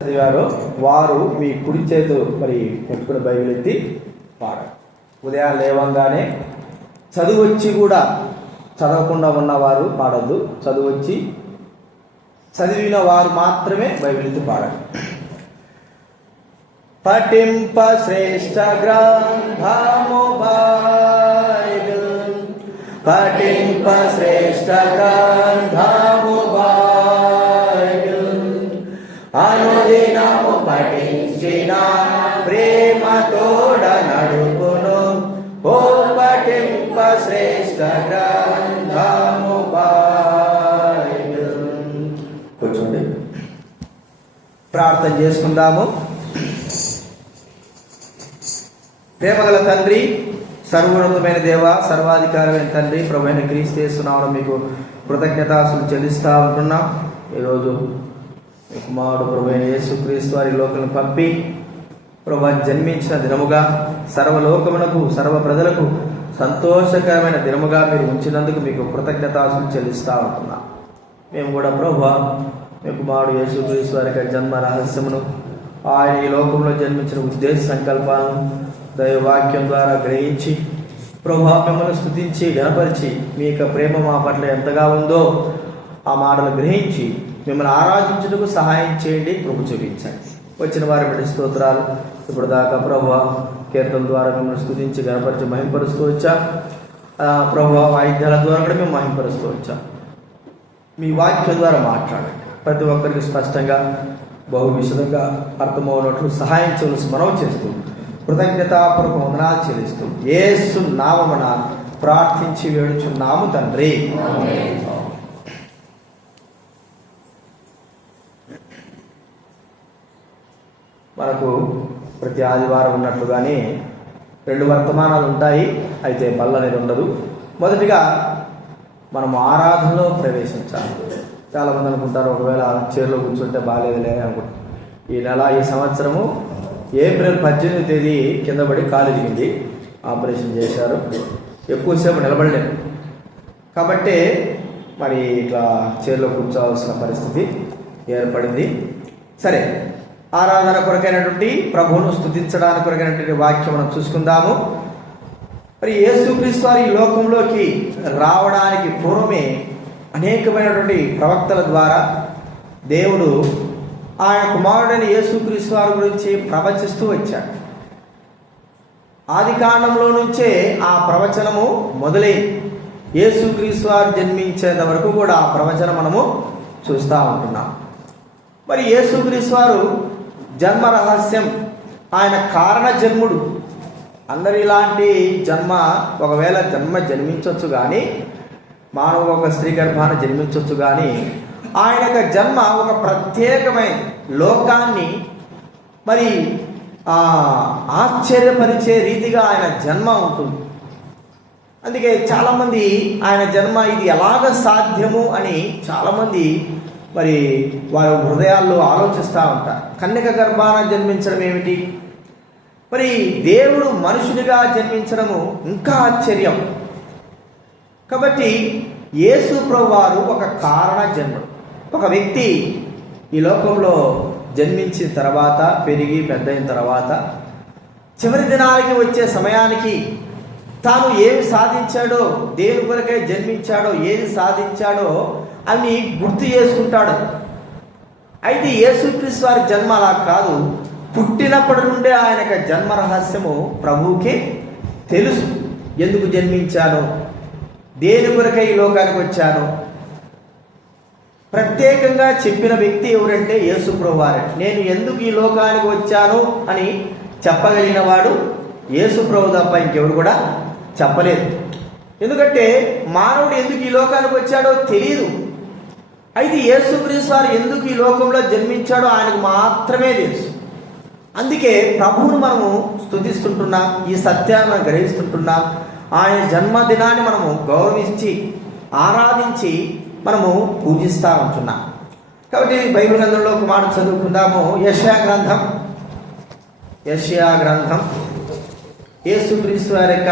చదివారో వారు మీ కుడి చేతులు మరి పెట్టుకుని బైబిల్ ఎత్తి పాడారు. ఉదయం లేవంగానే చదువు వచ్చి కూడా చదవకుండా ఉన్నవారు పాడద్దు. చదువు వచ్చి చదివిన వారు మాత్రమే బైబిల్ ఎత్తి పాడారు. పఠింప శ్రేష్ఠ గ్రంథము బైబిల్, పఠింప శ్రేష్ఠ గ్రంథము బైబిల్, అనుదినము పఠించిన ప్రేమతోడ నడుపును. ఓ పఠింప శ్రేష్ఠ గ్రంథము బైబిల్. కూర్చోండి, ప్రార్థన చేసుకుందాము. ప్రేమగల తండ్రి, సర్వోన్నతమైన దేవ, సర్వాధికారమైన తండ్రి, ప్రభువైన క్రీస్తు యేసు నామమున మీకు కృతజ్ఞతాస్తుతులు చెల్లిస్తూ ఉంటున్నాం. ఈరోజు మీ కుమారుడు ప్రభువైన యేసుక్రీస్తు వారి లోకాలను పంపి ప్రభు జన్మించిన దినముగా సర్వలోకమునకు సర్వ ప్రజలకు సంతోషకరమైన దినముగా మీరు ఉంచినందుకు మీకు కృతజ్ఞతాస్తుతులు చెల్లిస్తూ ఉంటున్నాం. మేము కూడా ప్రభు మీ కుమారుడు యేసుక్రీస్తు వారి యొక్క జన్మ రహస్యమును, ఆయన ఈ లోకంలో జన్మించిన ఉద్దేశ సంకల్పాలను దైవవాక్యం ద్వారా గ్రహించి ప్రభువా మిమ్మల్ని స్తుతించి గణపరిచి మీ యొక్క ప్రేమ మా పట్ల ఎంతగా ఉందో ఆ మాటలు గ్రహించి మిమ్మల్ని ఆరాధించుటకు సహాయం చేయండి, కృప చూపించండి. వచ్చిన వారి బట్టి స్తోత్రాలు. ఇప్పుడు దాకా ప్రభువా కీర్తన ద్వారా మిమ్మల్ని స్తుతించి గణపరిచి మహింపరుస్తూ వచ్చా. ప్రభువా వాయిద్యాల ద్వారా కూడా మేము మహింపరుస్తూ వచ్చాం. మీ వాక్యం ద్వారా మాట్లాడండి, ప్రతి ఒక్కరికి స్పష్టంగా బహు విశదంగా అర్థమవునట్లు సహాయం చేయవలసి మనవి చేస్తూ కృతజ్ఞతాపూర్వక వందనాలు చెల్లిస్తూ యేసు నామమున ప్రార్థించి వేడుచున్నాము తండ్రి. మనకు ప్రతి ఆదివారం ఉన్నట్లుగానే 2 వర్తమానాలు ఉంటాయి, అయితే బల్ల అనేది ఉండదు. మొదటిగా మనం ఆరాధనలో ప్రవేశించాలి. చాలామంది అనుకుంటారు ఒకవేళ చైర్లో కూర్చుంటే బాగాలేదులే అనుకుంటారు. ఈ నెల ఈ సంవత్సరము ఏప్రిల్ 18వ తేదీ కింద పడి కాలు ఇరిగింది, ఆపరేషన్ చేశారు. ఎక్కువసేపు నిలబడలేదు కాబట్టి మరి ఇట్లా చైర్లో కూర్చోవలసిన పరిస్థితి ఏర్పడింది. సరే, ఆరాధన కొరకైనటువంటి ప్రభువును స్తుతించడానికి కొరకైనటువంటి వాక్యం మనం చూసుకుందాము. మరి యేసుక్రీస్తు వారు ఈ లోకంలోకి రావడానికి పూర్వమే అనేకమైనటువంటి ప్రవక్తల ద్వారా దేవుడు ఆయన కుమారుడైన యేసుక్రీస్తు వారి గురించి ప్రవచిస్తూ వచ్చాడు. ఆది కాండంలో నుంచే ఆ ప్రవచనము మొదలైంది. యేసుక్రీస్తు వారు జన్మించేంత వరకు కూడా ఆ ప్రవచనం మనము చూస్తూ ఉంటున్నాం. మరి యేసుక్రీస్తు వారు జన్మ రహస్యం, ఆయన కారణ జన్ముడు. అందరిలాంటి జన్మ ఒకవేళ జన్మించవచ్చు కానీ, మానవ ఒక స్త్రీ గర్భాన జన్మించవచ్చు కానీ, ఆయన యొక్క జన్మ ఒక ప్రత్యేకమైన లోకాన్ని మరి ఆశ్చర్యపరిచే రీతిగా ఆయన జన్మ ఉంటుంది. అందుకే చాలామంది ఆయన జన్మ ఇది ఎలాగ సాధ్యము అని చాలామంది మరి వారి హృదయాల్లో ఆలోచిస్తూ ఉంటారు. కన్యక గర్భాన జన్మించడం ఏమిటి, మరి దేవుడు మనుషునిగా జన్మించడము ఇంకా ఆశ్చర్యం. కాబట్టి యేసు ప్రభువారు ఒక కారణ జన్ముడు. ఒక వ్యక్తి ఈ లోకంలో జన్మించిన తర్వాత, పెరిగి పెద్దయిన తర్వాత, చివరి దినానికి వచ్చే సమయానికి తాను ఏమి సాధించాడో, దేని కొరకై జన్మించాడో, ఏది సాధించాడో అని గుర్తు చేసుకుంటాడు. అయితే యేసుక్రీస్తు వారి జన్మ అలా కాదు. పుట్టినప్పటి నుండే ఆయన యొక్క జన్మ రహస్యము ప్రభువుకి తెలుసు. ఎందుకు జన్మించాను, దేని కొరకై ఈ లోకానికి వచ్చాను, ప్రత్యేకంగా చెప్పిన వ్యక్తి ఎవరంటే యేసు ప్రభువారే. నేను ఎందుకు ఈ లోకానికి వచ్చాను అని చెప్పగలిగిన వాడు యేసు ప్రభు తప్ప ఇంకెవరు కూడా చెప్పలేదు. ఎందుకంటే మానవుడు ఎందుకు ఈ లోకానికి వచ్చాడో తెలియదు. అయితే యేసుక్రీస్తు వారు ఎందుకు ఈ లోకంలో జన్మించాడో ఆయనకు మాత్రమే తెలుసు. అందుకే ప్రభువును మనము స్తుతిస్తుంటున్నాం, ఈ సత్యాన్ని మనం గ్రహిస్తుంటున్నాం. ఆయన జన్మదినాన్ని మనము గౌరవించి ఆరాధించి మనము పూజిస్తూ ఉంటున్నాం. కాబట్టి బైబిల్ గ్రంథంలో ఒక మాట చదువుకుందాము. యెషయా గ్రంథం యేసుక్రీస్తు వారి యొక్క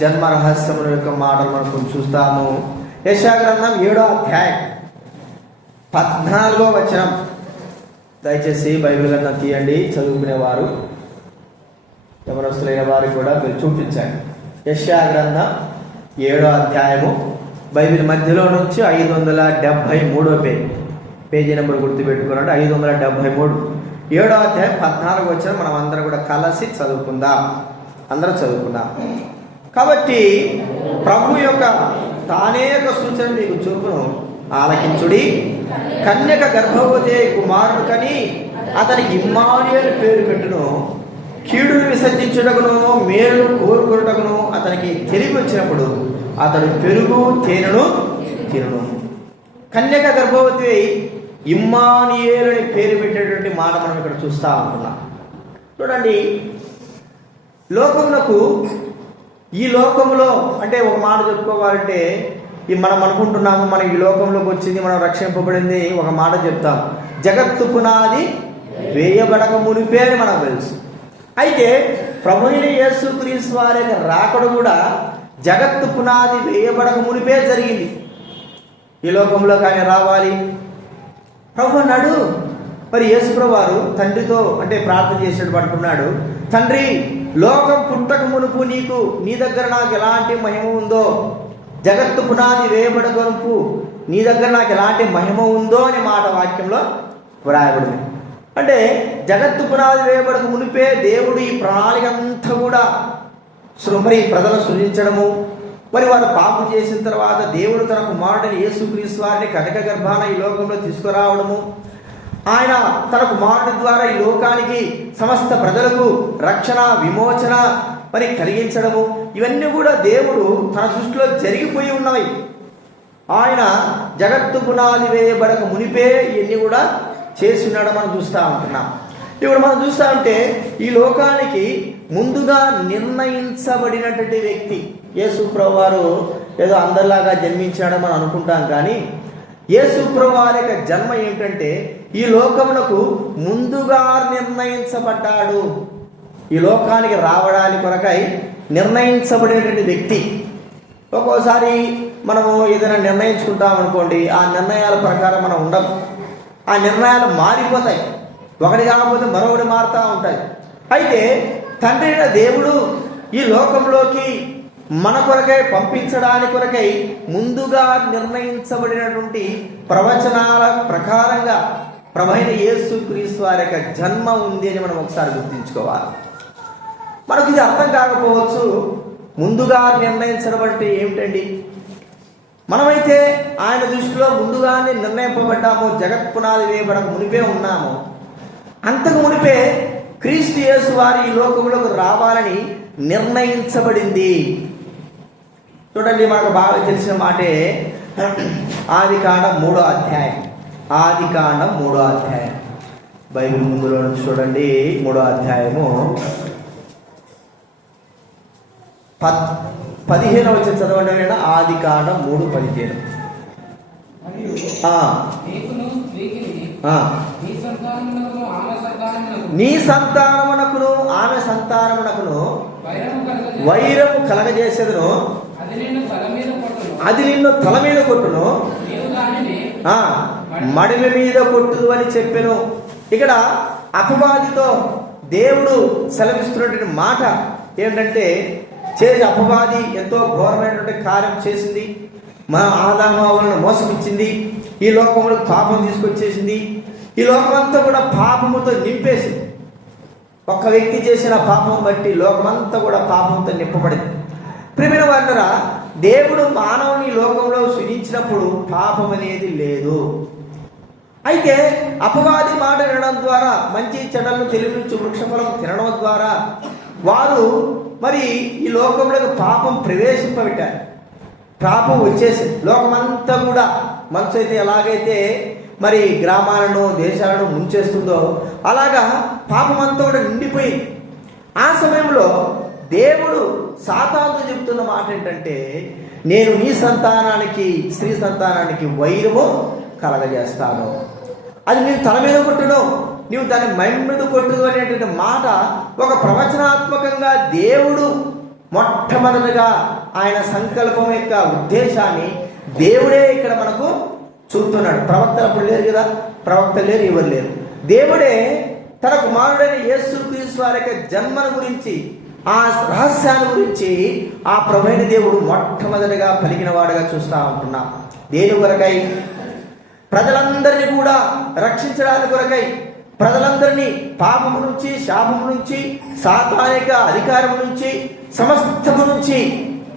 జన్మ రహస్యముల యొక్క మాటలు మనం చూస్తాము. యెషయా గ్రంథం 7వ అధ్యాయం 14వ వచనం. దయచేసి బైబిల్ గ్రంథం తీయండి. చదువుకునేవారు యవనస్తులైన వారికి కూడా మీరు చూపించండి. యెషయా గ్రంథం 7వ అధ్యాయము, బైబిల్ మధ్యలో నుంచి 573 పేజీ నెంబర్ గుర్తుపెట్టుకున్నట్టు 573, 7వ అధ్యాయం 14 వచ్చిన మనం అందరం కూడా కలిసి చదువుకుందాం. అందరం చదువుకుందాం. కాబట్టి ప్రభు యొక్క తానే యొక్క సూచన మీకు చూపును, ఆలకించుడి. కన్యక గర్భవతి కుమారుడు కని అతనికి ఇమ్మానుయేలు పేరు పెట్టును. కీడును విసర్జించుటకును మేలును కోరుకున్నటకును అతనికి తెలివి వచ్చినప్పుడు అతడు పెరుగు తేనెను తినును. కన్యక గర్భవతి ఇమ్మానుయేలు అని పేరు పెట్టేటువంటి మాట మనం ఇక్కడ చూస్తా ఉంటున్నాం. చూడండి, లోకములకు ఈ లోకంలో అంటే ఒక మాట చెప్పుకోవాలంటే మనం అనుకుంటున్నాము మనం ఈ లోకంలోకి వచ్చింది, మనం రక్షింపబడింది. ఒక మాట చెప్తాం, జగత్తు పునాది వేయబడక మునిపే అని మనకు తెలుసు. అయితే ప్రభువైన యేసుక్రీస్తు వారి యొక్క రాకడ కూడా జగత్తు పునాది వేయబడక మునిపే జరిగింది. ఈ లోకంలో కానీ రావాలి ప్రభు అన్నాడు. మరి యేసుప్రభు వారు తండ్రితో అంటే ప్రార్థన చేసేటప్పుడు పడుకున్నాడు, తండ్రి లోకం పుట్టక మునుపు నీ దగ్గర నాకు ఎలాంటి మహిమ ఉందో, జగత్తు పునాది వేయబడగనుపు నీ దగ్గర నాకు ఎలాంటి మహిమ ఉందో అని మాట వాక్యంలో వ్రాయబడింది. అంటే జగత్తు పునాది వేయబడక మునిపే దేవుడు ఈ ప్రణాళిక అంతా కూడా మరి ప్రజలు సృజించడము, మరి వారు పాపం చేసిన తర్వాత దేవుడు తన కుమారుడిని యేసుక్రీస్తు వారిని కటక గర్భాన ఈ లోకంలో తీసుకురావడము, ఆయన తన కుమారుడి ద్వారా ఈ లోకానికి సమస్త ప్రజలకు రక్షణ విమోచన మరి కలిగించడము, ఇవన్నీ కూడా దేవుడు తన దృష్టిలో జరిగిపోయి ఉన్నవి. ఆయన జగత్తు పునాది వేయబడక మునిపే ఇవన్నీ కూడా చేసి ఉన్నాడు మనం చూస్తూ ఉంటున్నాం. ఇప్పుడు మనం చూస్తూ ఉంటే ఈ లోకానికి ముందుగా నిర్ణయించబడినటువంటి వ్యక్తి యేసుప్రభు వారు. ఏదో అందరిలాగా జన్మించాడని మనం అనుకుంటాం, కానీ యేసుప్రభు వారి యొక్క జన్మ ఏమిటంటే ఈ లోకమునకు ముందుగా నిర్ణయించబడ్డాడు. ఈ లోకానికి రావడానికి కొరకై నిర్ణయించబడినటువంటి వ్యక్తి. ఒక్కోసారి మనము ఏదైనా నిర్ణయించుకుంటాం అనుకోండి, ఆ నిర్ణయాల ప్రకారం మనం ఉండము. ఆ నిర్ణయాలు మారిపోతాయి, ఒకటి కాకపోతే మరొకటి మారుతూ ఉంటాయి. అయితే తండ్రి అయిన దేవుడు ఈ లోకంలోకి మన కొరకై పంపించడానికి కొరకై ముందుగా నిర్ణయించబడినటువంటి ప్రవచనాల ప్రకారంగా ప్రభువైన యేసుక్రీస్తు వారి యొక్క జన్మ ఉంది అని మనం ఒకసారి గుర్తుంచుకోవాలి. మనకు ఇది అర్థం కాకపోవచ్చు. ముందుగా నిర్ణయించడం అంటే ఏమిటండి? మనమైతే ఆయన దృష్టిలో ముందుగానే నిర్ణయింపబడ్డాము, జగత్ పునాది వేయబడక మునిపే ఉన్నాము. అంతకు మునిపే క్రీస్తు యేసు వారి ఈ లోకంలోకి రావాలని నిర్ణయించబడింది. చూడండి, మనకు బాగా తెలిసిన మాటే ఆదికాండం 3వ అధ్యాయం. ఆదికాండం 3వ అధ్యాయం బైబిల్ ముందులో నుంచి చూడండి. 3వ అధ్యాయము 15వ వచనం చదవండి. ఆదికాండం 3:15. నీ సంతానమునకును ఆమె సంతానమునకును వైరము కలగజేసేదను, అది నిన్ను తల మీద కొట్టును, మడిమి మీద కొట్టుదు అని చెప్పెను. ఇక్కడ అపవాదితో దేవుడు సెలవిస్తున్నటువంటి మాట ఏమిటంటే, అపవాది ఎంతో ఘోరమైనటువంటి కార్యం చేసింది. మా ఆదాములను మోసమిచ్చింది, ఈ లోకంలో పాపం తీసుకొచ్చేసింది, ఈ లోకమంతా కూడా పాపముతో నింపేసింది. ఒక్క వ్యక్తి చేసిన పాపం బట్టి లోకమంతా కూడా పాపంతో నింపబడింది. ప్రియమైన వారులారా, దేవుడు మానవుని లోకంలో సృజించినప్పుడు పాపం అనేది లేదు. అయితే అపవాది మాట వినడం ద్వారా, మంచి చెడ్డలను తెలివించు వృక్షఫలం తినడం ద్వారా వారు మరి ఈ లోకంలోకి పాపం ప్రవేశింపబెట్టారు. పాపం వచ్చేసింది. లోకమంతా కూడా మనసు అయితే ఎలాగైతే మరి గ్రామాలను దేశాలను ముంచేస్తుందో అలాగా పాపం అంతా కూడా నిండిపోయింది. ఆ సమయంలో దేవుడు సాతానుతో చెబుతున్న మాట ఏంటంటే, నేను నీ సంతానానికి స్త్రీ సంతానానికి వైరము కలగజేస్తాను, అది నేను తల మీద కొట్టును, నీవు దాన్ని మహిమ మీద కొట్టుదు అనేటువంటి మాట ఒక ప్రవచనాత్మకంగా దేవుడు మొట్టమొదటిగా ఆయన సంకల్పం యొక్క ఉద్దేశాన్ని దేవుడే ఇక్కడ మనకు చూపుతున్నాడు. ప్రవక్తలు అప్పుడు లేరు కదా, ప్రవక్త లేరు, ఎవరు లేరు. దేవుడే తన కుమారుడైన యేసుక్రీస్తు వారి యొక్క జన్మను గురించి, ఆ రహస్యాన్ని గురించి ఆ ప్రభువైన దేవుడు మొట్టమొదటిగా పలికిన వాడుగా చూస్తూ ఉంటున్నాం. దేని కొరకై? ప్రజలందరినీ కూడా రక్షించడానికి కొరకై, ప్రజలందరినీ పాపము నుంచి, శాపము నుంచి, సాతానిక అధికారము నుంచి, సమస్తము నుంచి,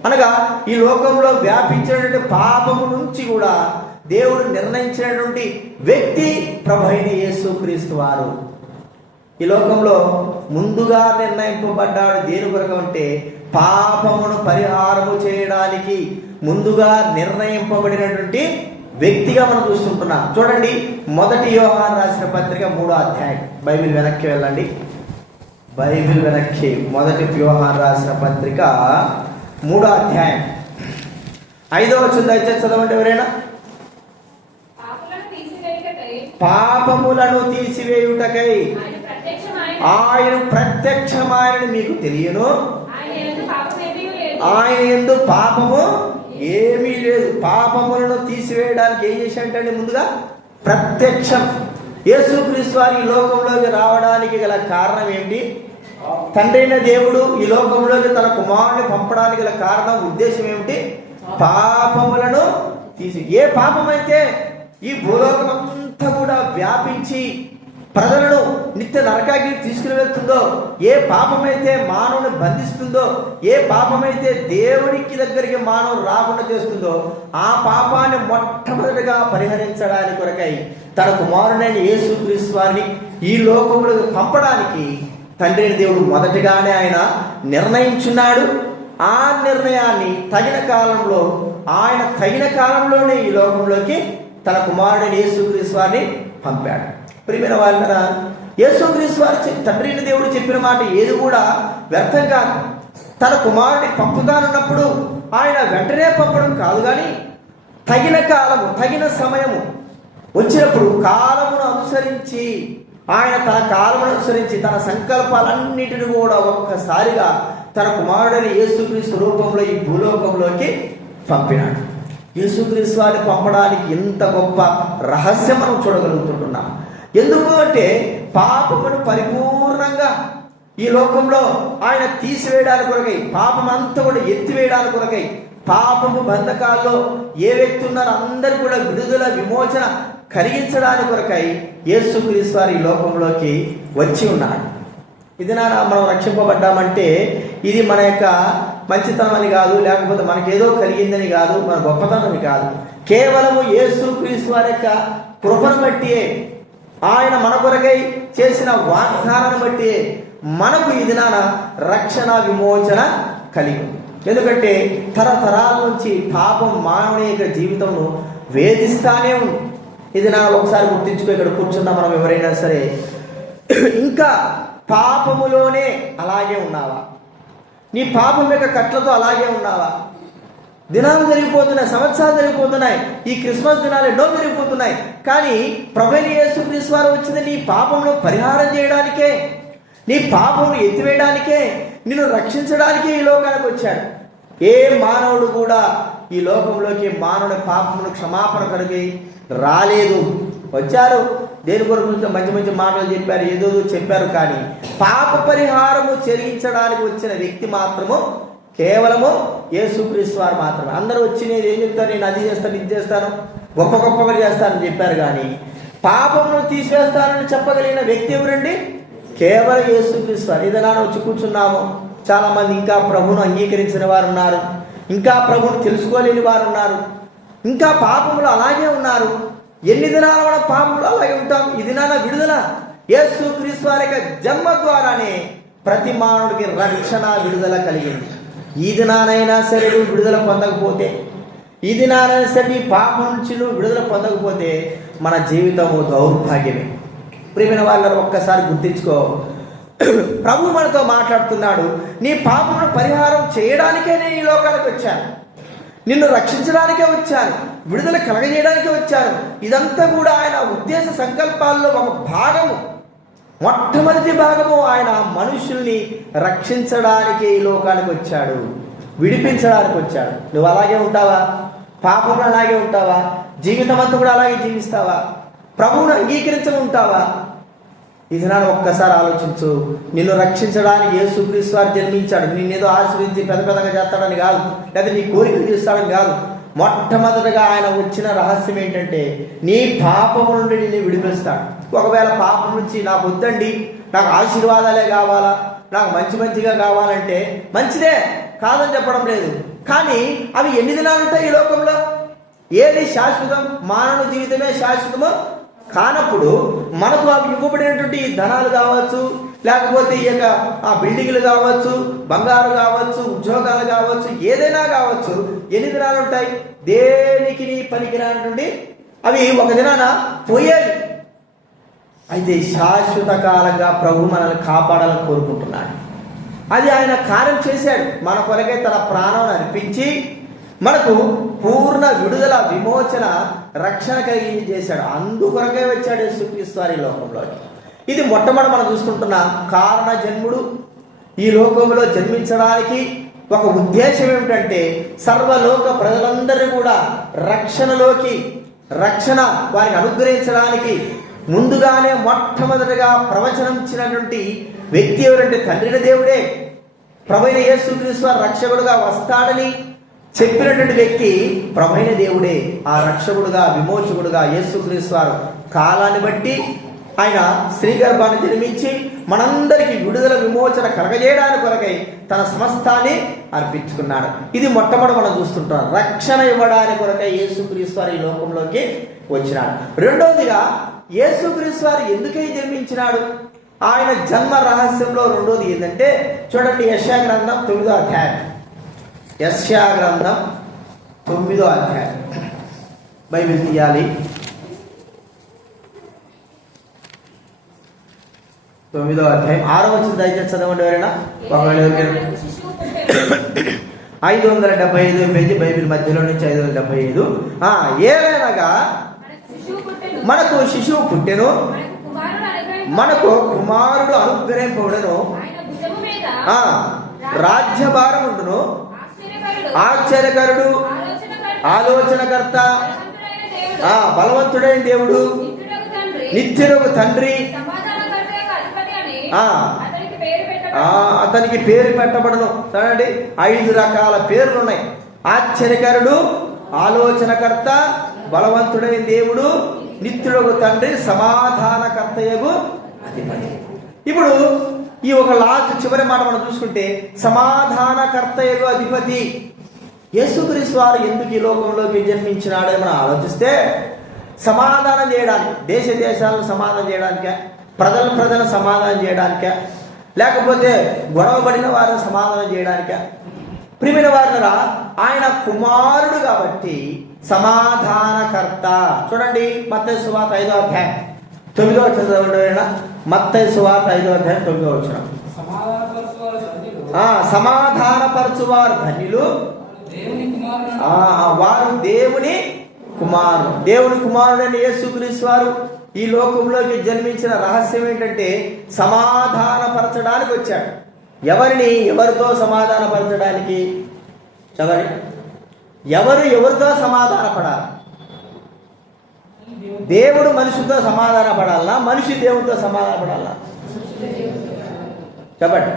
అనగా ఈ లోకంలో వ్యాపించినటువంటి పాపము నుంచి కూడా దేవుడు నిర్ణయించినటువంటి వ్యక్తి ప్రభువైన యేసుక్రీస్తు వారు. ఈ లోకంలో ముందుగా నిర్ణయింపబడ్డాడు. దేని కొరకు అంటే పాపమును పరిహారము చేయడానికి ముందుగా నిర్ణయింపబడినటువంటి వ్యక్తిగా మనం చూస్తుంటున్నాం. చూడండి, 1 యోహాను రాసిన పత్రిక 3వ అధ్యాయం. బైబిల్ వెనక్కి వెళ్ళండి. బైబిల్ వెనక్కి 1 యోహాను రాసిన పత్రిక 3వ అధ్యాయం 5వ వచనం దయచేసి చదవండి ఎవరైనా. పాపములను తీసివేయుటకై ఆయన ప్రత్యక్షమాయని మీకు తెలియను. ఆయన యందు పాపము ఏమీ లేదు. పాపములను తీసివేయడానికి ఏం చేశాడంటే ముందుగా ప్రత్యక్షం. యేసుక్రీస్తు వారి ఈ లోకంలోకి రావడానికి గల కారణం ఏంటి? తండ్రి అయిన దేవుడు ఈ లోకంలోకి తన కుమారుని పంపడానికి గల కారణం, ఉద్దేశం ఏమిటి? పాపములను తీసి. ఏ పాపమైతే ఈ భూలోకం అంతా కూడా వ్యాపించి ప్రజలను నిత్య నరకాగ్ని తీసుకుని వెళ్తుందో, ఏ పాపమైతే మానవుని బంధిస్తుందో, ఏ పాపమైతే దేవునికి దగ్గరికి మానవుడు రాకుండా చేస్తుందో, ఆ పాపాన్ని మొట్టమొదటిగా పరిహరించడానికి కొరకై తన కుమారుడైన యేసుక్రీస్తు వారిని ఈ లోకంలోకి పంపడానికి తండ్రి అయిన దేవుడు మొదటిగానే ఆయన నిర్ణయించున్నాడు. ఆ నిర్ణయాన్ని తగిన కాలంలోనే ఈ లోకంలోకి తన కుమారుడైన యేసుక్రీస్తు వారిని పంపాడు. ప్రియమైన వాళ్ళరా, యేసుక్రీస్తు వారి తండ్రి అయిన దేవుడు చెప్పిన మాట ఏది కూడా వ్యర్థం కాదు. తన కుమారుడిని పంపుతానన్నప్పుడు ఆయన వెంటనే పంపడం కాదు, కానీ తగిన కాలము, తగిన సమయము వచ్చినప్పుడు కాలమును అనుసరించి తన సంకల్పాలన్నిటిని కూడా ఒక్కసారిగా తన కుమారుడైన యేసుక్రీస్తు రూపంలో ఈ భూలోకంలోకి పంపినాడు. యేసుక్రీస్తు వారిని పంపడానికి ఎంత గొప్ప రహస్యం మనం చూడగలుగుతుంటున్నాం. ఎందుకు అంటే పాపమును పరిపూర్ణంగా ఈ లోకంలో ఆయన తీసివేయడానికి కొరకై, పాపం అంతా కూడా ఎత్తివేయడానికి కొరకై, పాపము బంధకాల్లో ఏ వ్యక్తి ఉన్నారో అందరూ కూడా విడుదల, విమోచన కలిగించడానికి కొరకై యేసుక్రీస్తు వారు ఈ లోకంలోకి వచ్చి ఉన్నాడు. ఇది మనం రక్షింపబడ్డామంటే ఇది మన యొక్క మంచితనం అని కాదు, లేకపోతే మనకేదో కలిగిందని కాదు, మన గొప్పతనం కాదు. కేవలము యేసుక్రీస్తు వారి యొక్క కృపను బట్టియే, ఆయన మన కొరకై చేసిన వాగ్దానాన్ని బట్టి మనకు ఈ దినాన రక్షణ, విమోచన కలిగి. ఎందుకంటే తరతరాల నుంచి పాపం మానవుని యొక్క జీవితంను వేధిస్తానే ఉంది. ఇది నా ఒకసారి గుర్తించుకో. ఇక్కడ కూర్చున్నా మనం ఎవరైనా సరే ఇంకా పాపములోనే అలాగే ఉన్నావా? నీ పాపం యొక్క కట్లతో అలాగే ఉన్నావా? దినాలు జరిగిపోతున్నాయి, సంవత్సరాలు జరిగిపోతున్నాయి, ఈ క్రిస్మస్ దినాలు ఎన్నో జరిగిపోతున్నాయి. కానీ ప్రభువైన యేసుక్రీస్తు వారు వచ్చింది నీ పాపంలో పరిహారం చేయడానికే, నీ పాపమును ఎత్తివేయడానికే, నిన్ను రక్షించడానికే ఈ లోకానికి వచ్చాడు. ఏ మానవుడు కూడా ఈ లోకంలోకి మానవుడి పాపమును క్షమాపణ కలిగి రాలేదు. వచ్చారు, దేని కొరకు మంచి మంచి మాటలు చెప్పారు, ఏదో చెప్పారు, కానీ పాప పరిహారము చెల్లించడానికి వచ్చిన వ్యక్తి మాత్రము కేవలము యేసుక్రీస్తు వారు మాత్రమే. అందరూ వచ్చి నేను ఏం చెప్తాను, నేను అది చేస్తాను, ఇది చేస్తాను, గొప్పగా చేస్తానని చెప్పారు, కానీ పాపమును తీసివేస్తానని చెప్పగలిగిన వ్యక్తి ఎవరండి? కేవలం యేసుక్రీస్తు వారు. ఏదైనా వచ్చి కూర్చున్నాము. చాలా మంది ఇంకా ప్రభువును అంగీకరించిన వారు ఉన్నారు, ఇంకా ప్రభువును తెలుసుకోలేని వారు ఉన్నారు, ఇంకా పాపములు అలాగే ఉన్నారు. ఎన్ని దినాలు మన పాపములు అలాగే ఉంటాం. ఈ దినాన విడుదల యేసుక్రీస్తు వారి యొక్క జన్మ ద్వారానే ప్రతి మానవుడికి రక్షణ, విడుదల కలిగింది. ఈ దినానైనా సరే నువ్వు విడుదల పొందకపోతే, ఈ దినానైనా సరే నీ పాపం నుంచి నువ్వు విడుదల పొందకపోతే మన జీవితము దౌర్భాగ్యమే. ప్రియమైన వాళ్ళని ఒక్కసారి గుర్తించుకో. ప్రభు మనతో మాట్లాడుతున్నాడు, నీ పాపమును పరిహారం చేయడానికే నేను ఈ లోకానికి వచ్చాను, నిన్ను రక్షించడానికే వచ్చాను, విడుదల కలగజేయడానికే వచ్చాను. ఇదంతా కూడా ఆయన ఉద్దేశ సంకల్పాల్లో ఒక భాగము, మొట్టమొదటి భాగము. ఆయన మనుషుల్ని రక్షించడానికి ఈ లోకానికి వచ్చాడు, విడిపించడానికి వచ్చాడు. నువ్వు అలాగే ఉంటావా? పాపంలో అలాగే ఉంటావా? జీవితం అంతా కూడా అలాగే జీవిస్తావా? ప్రభువును అంగీకరించగా ఉంటావా? ఈ దినాన్ని ఒక్కసారి ఆలోచించు. నిన్ను రక్షించడానికి యేసుక్రీస్తు వారు జన్మించాడు. నిన్నేదో ఆశీర్వదించి పెద్ద పెద్దగా చేస్తాడని కాదు, లేదా నీ కోరికలు తీస్తాడని కాదు. మొట్టమొదటిగా ఆయన వచ్చిన రహస్యం ఏంటంటే నీ పాపము నుండి నిన్ను విడిపిస్తాడు. ఒకవేళ పాపం నుంచి నాకు వద్దండి, నాకు ఆశీర్వాదాలే కావాలా, నాకు మంచిగా కావాలంటే మంచిదే, కాదని చెప్పడం లేదు. కానీ అవి ఎన్ని దినాలు ఉంటాయి ఈ లోకంలో? ఏది శాశ్వతం? మానవ జీవితమే శాశ్వతము కానప్పుడు మనకు అవి ఇవ్వబడినటువంటి ధనాలు కావచ్చు, లేకపోతే ఈ యొక్క ఆ బిల్డింగ్లు కావచ్చు, బంగారు కావచ్చు, ఉద్యోగాలు కావచ్చు, ఏదైనా కావచ్చు, ఎన్ని దినాలు ఉంటాయి? దేనికి పనికిరానటువంటి అవి ఒక దినాన పోయేది. అయితే శాశ్వత కాలంగా ప్రభు మనల్ని కాపాడాలని కోరుకుంటున్నాడు. అది ఆయన కార్యం చేశాడు. మన కొరకే తన ప్రాణాలను అర్పించి మనకు పూర్ణ విడుదల, విమోచన, రక్షణ కలిగి చేశాడు. అందుకొరకే వచ్చాడు యేసుక్రీస్తు వారి లోకంలోకి. ఇది మొట్టమొదటి మనం చూస్తుంటున్న కారణ జన్ముడు. ఈ లోకంలో జన్మించడానికి ఒక ఉద్దేశం ఏమిటంటే సర్వలోక ప్రజలందరూ కూడా రక్షణ వారికి అనుగ్రహించడానికి ముందుగానే మొట్టమొదటిగా ప్రవచనం ఇచ్చినటువంటి వ్యక్తి ఎవరంటే తండ్రిని దేవుడే. ప్రభువైన యేసుక్రీస్తు వారు రక్షకుడుగా వస్తాడని చెప్పినటువంటి వ్యక్తి ప్రభువైన దేవుడే. ఆ రక్షకుడుగా, విమోచకుడుగా యేసుక్రీస్తు వారు కాలాన్ని బట్టి ఆయన స్త్రీ గర్భాన్ని జన్మించి మనందరికీ విడుదల, విమోచన కలగజేయడానికి కొరకై తన సమస్తాన్ని అర్పించుకున్నాడు. ఇది మొట్టమొదటి మనం చూస్తుంటాం. రక్షణ ఇవ్వడానికి కొరకై యేసుక్రీస్తు వారు ఈ లోకంలోకి వచ్చినాడు. రెండవదిగా యేసుక్రీస్తు వారు ఎందుకై జన్మించినాడు? ఆయన జన్మ రహస్యంలో రెండోది ఏంటంటే చూడండి, యెషయా గ్రంథం 9వ అధ్యాయం. యెషయా గ్రంథం 9వ అధ్యాయం. బైబిల్ తీయాలి. 9వ అధ్యాయం 6వ వచనం దయచేసి చదవండి ఎవరైనా. 575 పేజీ బైబిల్ మధ్యలో నుంచి 575. ఏలైనగా మనకు శిశువు పుట్టెను, మనకు కుమారుడు అనుగ్రహింపబడెను, రాజ్యభారం ఉండును, ఆశ్చర్యకరుడు, ఆలోచనకర్త, బలవంతుడైన దేవుడు, నిత్యుడగు తండ్రి, అతనికి పేరు పెట్టబడను. చూడండి, 5 రకాల పేర్లు ఉన్నాయి. ఆశ్చర్యకరుడు, ఆలోచనకర్త, బలవంతుడైన దేవుడు, నిత్యుడగు తండ్రి, సమాధానకర్తయగు అధిపతి. ఇప్పుడు ఈ ఒక లాస్ట్ చివరి మాట మనం చూసుకుంటే సమాధానకర్తయగు అధిపతి. యేసుక్రీస్తు వారు ఎందుకు ఈ లోకంలోకి జన్మించినాడో మనం ఆలోచిస్తే సమాధానం చేయడానికి, దేశాలను సమాధానం చేయడానికే, ప్రజలను సమాధానం చేయడానికే, లేకపోతే గొడవబడిన వారిని సమాధానం చేయడానికే. ప్రియమైన వారినరా, ఆయన కుమారుడు కాబట్టి సమాధానకర్త. చూడండి, మత్తయి సువార్త 5వ అధ్యాయం 9వ వచనం చదవండి. మత్తయి సువార్త 5వ అధ్యాయం 9వ వచనం. సమాధానపరచువారు ధన్యులు, వారు దేవుని కుమారుడైన యేసుక్రీస్తు వారు ఈ లోకంలోకి జన్మించిన రహస్యం ఏంటంటే సమాధానపరచడానికి వచ్చాడు. ఎవరితో సమాధానపరచడానికి? ఎవరితో సమాధానపడాలి? దేవుడు మనిషితో సమాధానపడాలనా, మనిషి దేవుడితో సమాధానపడాలనా? చెప్పండి.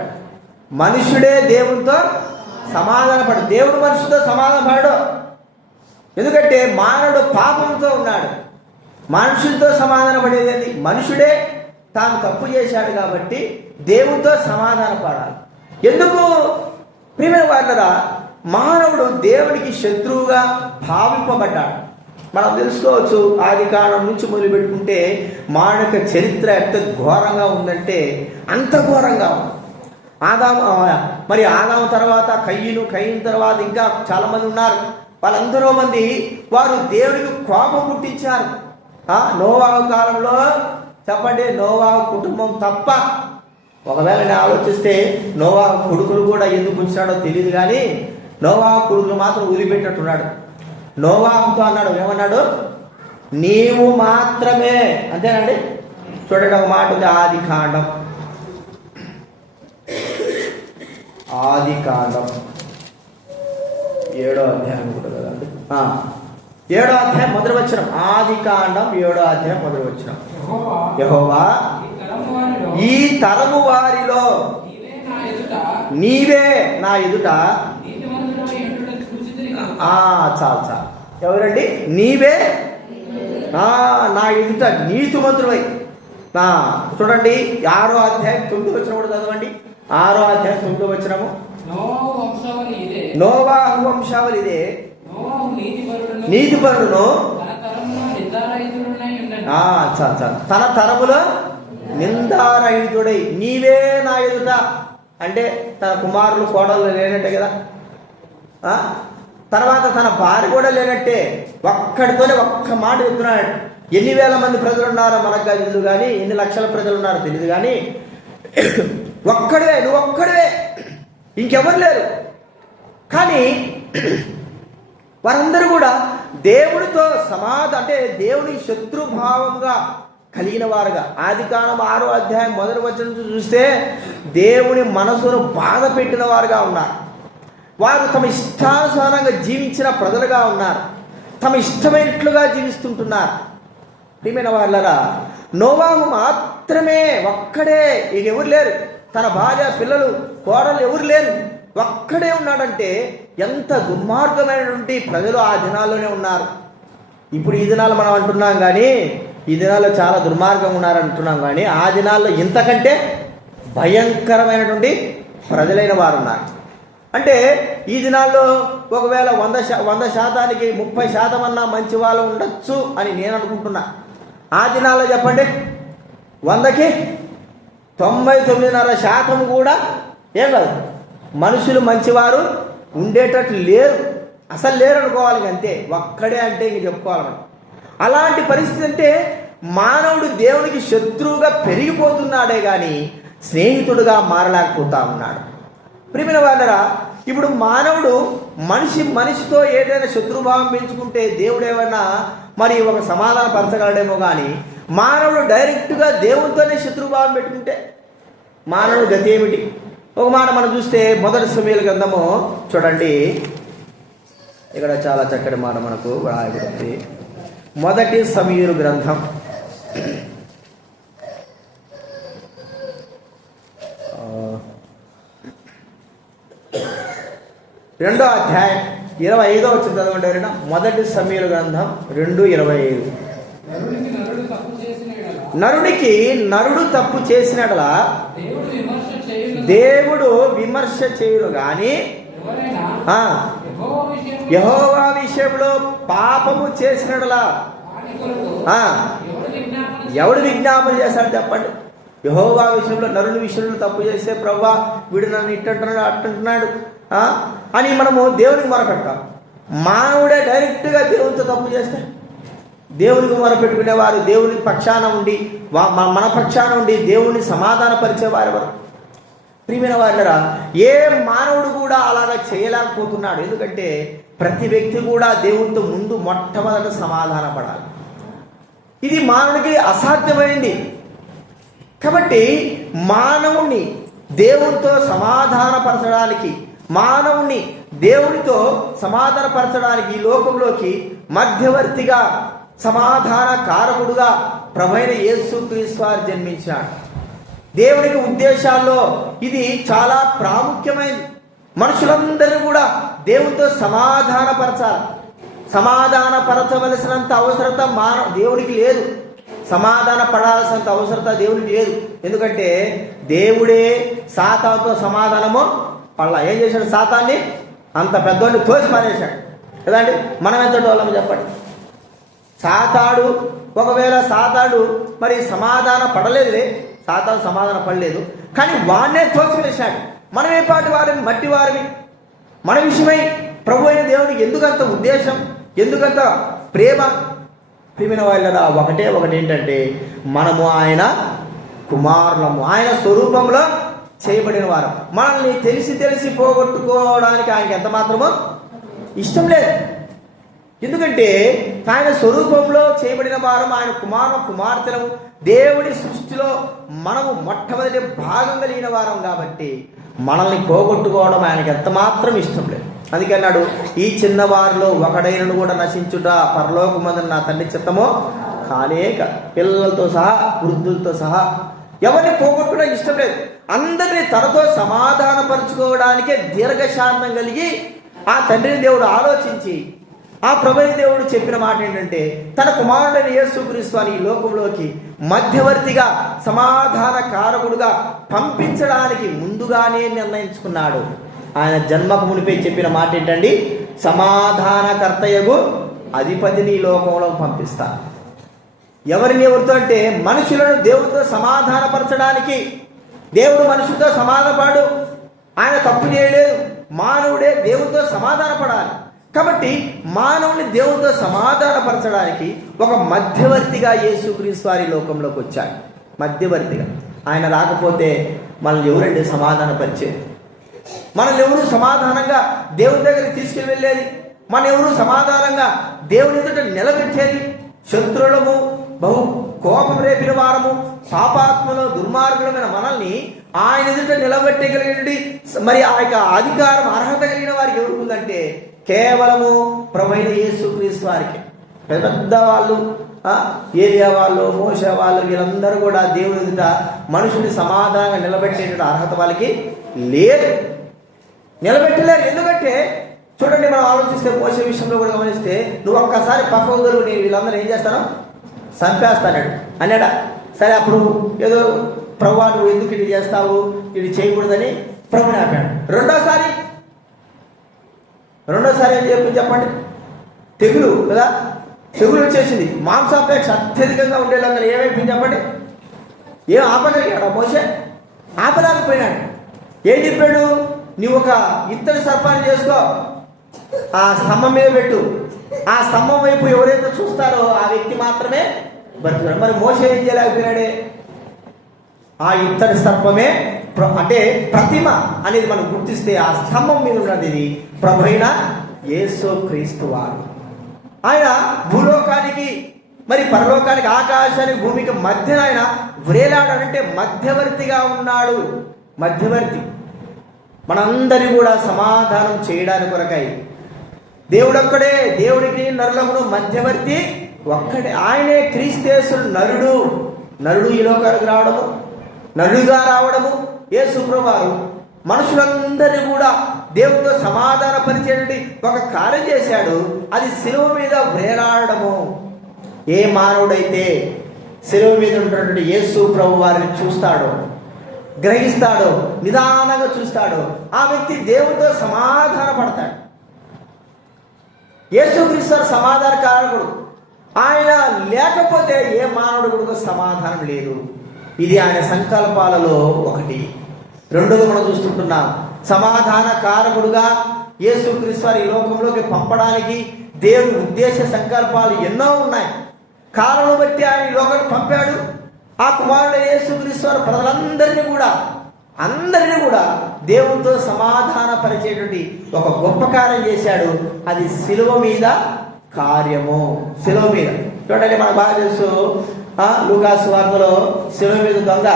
మనుషుడే దేవుడితో సమాధానపడు, దేవుడు మనిషితో సమాధానపడడు. ఎందుకంటే మానవుడు పాపంతో ఉన్నాడు. మనుషులతో సమాధానపడేది మనుషుడే. తాను తప్పు చేశాడు కాబట్టి దేవుడితో సమాధానపడాలి. ఎందుకు? ప్రియమైన వారులారా, మానవుడు దేవుడికి శత్రువుగా భావింపబడ్డాడు. మనం తెలుసుకోవచ్చు, ఆది కాలం నుంచి మొదలుపెట్టుకుంటే మానవ చరిత్ర ఎంత ఘోరంగా ఉందంటే అంత ఘోరంగా ఉంది. ఆదాము తర్వాత కయ్యను తర్వాత ఇంకా చాలా మంది ఉన్నారు. వాళ్ళందరూ మంది వారు దేవుడికి కోపం పుట్టించారు. నోవాహు కాలంలో చెప్పండి, నోవాహు కుటుంబం తప్ప, ఒకవేళ నేను ఆలోచిస్తే నోవాహు కొడుకులు కూడా ఎందుకు ఉంచాడో తెలియదు, కానీ నోవాహు కొడుకులు మాత్రం వదిలిపెట్టినట్టున్నాడు. నోవాహుతో అన్నాడు, ఏమన్నాడు? నీవు మాత్రమే. అంతేనండి. చూడండి, ఒక మాట ఉంది, ఆది కాండం 7వ అధ్యాయం కూడా కదండి. 7వ అధ్యాయం మొదటి వచనం. ఆది కాండం 7వ అధ్యాయం మొదటి వచనం. యెహోవా ఈ తరము వారిలో నీవే నా ఎదుట చాలు చాలు. ఎవరండి? నీవే నా ఎదుట నీతిమంతుడై. చూడండి 6వ అధ్యాయం 9వ వచనం కూడా చదవండి. 6వ అధ్యాయం 9వ వచనము. నోవాహు వంశావళి ఇదే, నీతిపరుడును తన తరములో నిందారహితుడై. నీవే నా ఎదుట అంటే తన కుమారులు కోడలు లేనట్టే కదా. తర్వాత తన భార్య కూడా లేనట్టే. ఒక్కడితోనే ఒక్క మాట చెప్తున్నాడు. ఎన్ని వేల మంది ప్రజలు ఉన్నారో మనకు తెలియదు కానీ, ఎన్ని లక్షల ప్రజలు ఉన్నారో తెలియదు కానీ, ఒక్కడే, నువ్వు ఒక్కడే, ఇంకెవరు లేరు. కానీ వారందరూ కూడా దేవుడితో అంటే దేవుని శత్రుభావంగా కలిగిన వారుగా. ఆదికాండం 6వ అధ్యాయం 1వ వచనం చూస్తే దేవుని మనసును బాధ పెట్టిన వారుగా ఉన్నారు. వారు తమ ఇష్టానుసారంగా జీవించిన ప్రజలుగా ఉన్నారు. తమ ఇష్టమైనట్లుగా జీవిస్తుంటున్నారు. ప్రియమైన వాళ్ళరా, నోవాహు మాత్రమే ఒక్కడే, ఇక ఎవరు లేరు. తన భార్య, పిల్లలు, కోడలు ఎవరు లేరు. ఒక్కడే ఉన్నాడంటే ఎంత దుర్మార్గమైనటువంటి ప్రజలు ఆ దినాల్లోనే ఉన్నారు. ఇప్పుడు ఈ దినాలు మనం అంటున్నాం కానీ, ఈ దినాల్లో చాలా దుర్మార్గంగా ఉన్నారంటున్నాం కానీ, ఆ దినాల్లో ఇంతకంటే భయంకరమైనటువంటి ప్రజలైన వారు ఉన్నారు. అంటే ఈ దినాల్లో ఒకవేళ 100% 30% అన్నా మంచి వాళ్ళు ఉండొచ్చు అని నేను అనుకుంటున్నా. ఆ దినాల్లో చెప్పండి 100కి 99.5% కూడా ఏం కాదు, మనుషులు మంచివారు ఉండేటట్లు లేరు, అసలు లేరు అనుకోవాలి. అంతే, ఒక్కడే అంటే ఇంక చెప్పుకోవాలి మనం. అలాంటి పరిస్థితి అంటే మానవుడు దేవునికి శత్రువుగా పెరిగిపోతున్నాడే కానీ స్నేహితుడుగా మారలేకపోతా ఉన్నాడు. ప్రియమైన వాళ్ళరా, ఇప్పుడు మానవుడు మనిషితో ఏదైనా శత్రుభావం పెంచుకుంటే దేవుడు ఏమన్నా మరి ఒక సమాధాన పరచగలడేమో కానీ, మానవుడు డైరెక్ట్గా దేవునితోనే శత్రుభావం పెట్టుకుంటే మానవుడు గతి ఏమిటి? ఒక మాట మనం చూస్తే 1 సమూయేలు గ్రంథము చూడండి. ఇక్కడ చాలా చక్కటి మాట మనకు రాయబడింది. 1 సమూయేలు గ్రంథం 2వ అధ్యాయం 25వ వచనం చదవండి ఎవరైనా. 1 సమూయేలు గ్రంథం 2:25. నరునికి నరుడు తప్పు చేసినట్లా దేవుడు విమర్శ చేయరు గాని యెహోవా విషయంలో పాపము చేసినట్లా ఎవడు విజ్ఞాపన చేశాడు చెప్పండి? యెహోవా విషయంలో, నరుని విషయంలో తప్పు చేస్తే ప్రభువా వీడు నన్ను ఇట్టంటున్నాడు అట్టంటున్నాడు అని మనము దేవునికి మొరపెడతాం. మానవుడే డైరెక్ట్గా దేవునితో తప్పు చేస్తే దేవునికి మొరపెట్టుకునేవారు, దేవుని పక్షాన ఉండి మన పక్షాన ఉండి దేవుని సమాధానపరిచేవారు ఎవరు? ప్రియమైన వారులారా, ఏ మానవుడు కూడా అలాగా చేయలేకపోతున్నాడు. ఎందుకంటే ప్రతి వ్యక్తి కూడా దేవునితో ముందు మొట్టమొదట సమాధాన పడాలి. ఇది మానవుడికి అసాధ్యమైంది. కాబట్టి మానవుణ్ణి దేవునితో సమాధానపరచడానికి, మానవుణ్ణి దేవునితో సమాధానపరచడానికి ఈ లోకంలోకి మధ్యవర్తిగా, సమాధాన కారకుడుగా ప్రభువైన యేసుక్రీస్తు వారు జన్మించాడు. దేవునికి ఉద్దేశాల్లో ఇది చాలా ప్రాముఖ్యమైనది. మనుషులందరూ కూడా దేవునితో సమాధానపరచవలసినంత అవసరత దేవునికి లేదు. సమాధాన పడాల్సినంత అవసరత దేవునికి లేదు. ఎందుకంటే దేవుడే సాతానుతో సమాధానము పడలా. ఏం చేశాడు? సాతాన్ని అంత పెద్దోడిని తోసి మానేశాడు కదండి. మనం ఎంత వాళ్ళము చెప్పండి. ఒకవేళ సాతాడు మరి సమాధాన పడలేదులే, సాతాను సమాధాన పడలేదు, కానీ వాడినే తోసివేశాడు. మనమే పాటి వారిని, మట్టి వారిని. మన విషయమై ప్రభు అయిన దేవునికి ఎందుకంత ఉద్దేశం, ఎందుకంత ప్రేమ? ప్రియమైన వాళ్ళరా, ఒకటి ఏంటంటే మనము ఆయన కుమారులము, ఆయన స్వరూపంలో చేయబడిన వారు. మనల్ని తెలిసి పోగొట్టుకోవడానికి ఆయనకి ఎంత మాత్రమో ఇష్టం లేదు. ఎందుకంటే ఆయన స్వరూపంలో చేయబడిన వారం, ఆయన కుమార్తెలము. దేవుడి సృష్టిలో మనము మొట్టమొదటి భాగం కలిగిన వారం కాబట్టి మనల్ని పోగొట్టుకోవడం ఆయనకి ఎంత మాత్రం ఇష్టం లేదు. అందుకే అన్నాడు, ఈ చిన్నవారిలో ఒకడైనను కూడా నశించుట పరలోకమందున నా తండ్రి చిత్తమో కానే కాదు. పిల్లలతో సహా, వృద్ధులతో సహా ఎవరిని పోగొట్టుకోవడానికి ఇష్టం లేదు. అందరినీ తనతో సమాధానపరుచుకోవడానికే దీర్ఘశాంతం కలిగి ఆ తండ్రిని దేవుడు ఆలోచించి ఆ ప్రభువైన దేవుడు చెప్పిన మాట ఏంటంటే, తన కుమారుడైన యేసుక్రీస్తు అని ఈ లోకంలోకి మధ్యవర్తిగా సమాధాన కారకుడుగా పంపించడానికి ముందుగానే నిర్ణయించుకున్నాడు. ఆయన జన్మకు మునిపే చెప్పిన మాట ఏంటండి, సమాధానకర్తయగు అధిపతిని ఈ లోకంలో పంపిస్తాను. ఎవరితో అంటే మనుషులను దేవుడితో సమాధానపరచడానికి. దేవుడు మనుషులతో సమాధానపడు, ఆయన తప్పు చేయలేదు. మానవుడే దేవుడితో సమాధానపడాలి. కాబట్టి మానవుని దేవుడితో సమాధానపరచడానికి ఒక మధ్యవర్తిగా యేసుక్రీస్తు వారి లోకంలోకి వచ్చాడు. మధ్యవర్తిగా ఆయన రాకపోతే మనల్ని ఎవరండి సమాధానపరిచేది? మనల్ని ఎవరు సమాధానంగా దేవుని దగ్గరికి తీసుకుని వెళ్ళేది? మన ఎవరు సమాధానంగా దేవుని ఎదుట నిలబెట్టేది? శత్రువులము, బహు కోపం రేపిన వారము, పాపాత్మలో దుర్మార్గులమైన మనల్ని ఆయన ఎదుట నిలబెట్టగలిగి మరి ఆ యొక్క అధికారం అర్హత కలిగిన వారికి ఎవరికి ఉందంటే కేవలము ప్రభువైన యేసుక్రీస్తు వారికి. పెద్ద వాళ్ళు, ఏరియా వాళ్ళు, మోసే వాళ్ళు, వీళ్ళందరూ కూడా దేవుని ఎదుట మనుషుని సమాధానంగా నిలబెట్టే అర్హత వాళ్ళకి లేదు, నిలబెట్టలేరు. ఎందుకంటే చూడండి, మనం ఆలోచిస్తే మోసే విషయంలో కూడా గమనిస్తే, నువ్వు ఒక్కసారి పక్కకు దొరుకు, నేను వీళ్ళందరూ ఏం చేస్తాను, చంపేస్తాడు అన్నాడా? సరే, అప్పుడు ఏదో ప్రభువా నువ్వు ఎందుకు ఇది చేస్తావు, ఇది చేయకూడదని ప్రభుని ఆపాడు. రెండోసారి ఏం చెప్పండి, తెగులు కదా, తెగులు వచ్చేసింది. మాంసాపేక్ష అత్యధికంగా ఉండేలాగా ఏమైపోయింది చెప్పండి? ఏం ఆపగలిగాడు మోసే? ఆపలేకపోయినాడు. ఏం చెప్పాడు? నువ్వు ఒక ఇత్తడి సర్పాన్ని చేసుకో, ఆ స్తంభం మీద పెట్టు, ఆ స్తంభం వైపు ఎవరైతే చూస్తారో ఆ వ్యక్తి మాత్రమే బతుకుతాడు. మరి మోసే ఏం చేయలేకపోయినాడే? ఆ ఇత్తడి సర్పమే అంటే ప్రతిమ అనేది మనం గుర్తిస్తే ఆ స్తంభం మీద ఉన్నది ప్రభువైన యేసుక్రీస్తు వారు. ఆయన భూలోకానికి మరి పరలోకానికి, ఆకాశానికి, భూమికి మధ్యన ఆయన వ్రేలాడంటే మధ్యవర్తిగా ఉన్నాడు. మధ్యవర్తి మనందరి కూడా సమాధానం చేయడానికి కొరకై దేవుడొక్కడే, దేవుడికి నరులకును మధ్యవర్తి ఒక్కడే. ఆయనే క్రీస్తేసుడు నరుడు ఈ లోకానికి రావడము, నరుడుగా రావడము. యేసు ప్రభువారు మనుషులందరినీ కూడా దేవుడితో సమాధాన పరిచేటువంటి ఒక కార్యం చేశాడు. అది శిలువ మీద వ్రేలాడము. ఏ మానవుడైతే శిలువ మీద ఉన్నటువంటి యేసు ప్రభు వారిని చూస్తాడో, గ్రహిస్తాడో, నిదానంగా చూస్తాడో, ఆ వ్యక్తి దేవుడితో సమాధాన పడతాడు. యేసుక్రీస్తు సమాధాన కారకుడు. ఆయన లేకపోతే ఏ మానవుడు కూడా సమాధానం లేదు. ఇది ఆయన సంకల్పాలలో ఒకటి. రెండోది మనం చూస్తుంటున్నాం, సమాధాన కారకుడుగా యేసుక్రీస్తు వారి ఈ లోకంలోకి పంపడానికి దేవుని ఉద్దేశ సంకల్పాలు ఎన్నో ఉన్నాయి. కారణం బట్టి ఆయన ఈ లోకానికి పంపాడు. ఆ కుమారుడు యేసుక్రీస్తు వారు ప్రజలందరినీ కూడా దేవునితో సమాధాన పరిచేటువంటి ఒక గొప్ప కార్యం చేశాడు. అది శిలువ మీద కార్యము. శిలువ మీద చూడండి, మన బాగా తెలుసు, లూకాసు వార్తలో శిలువ మీద దొంగ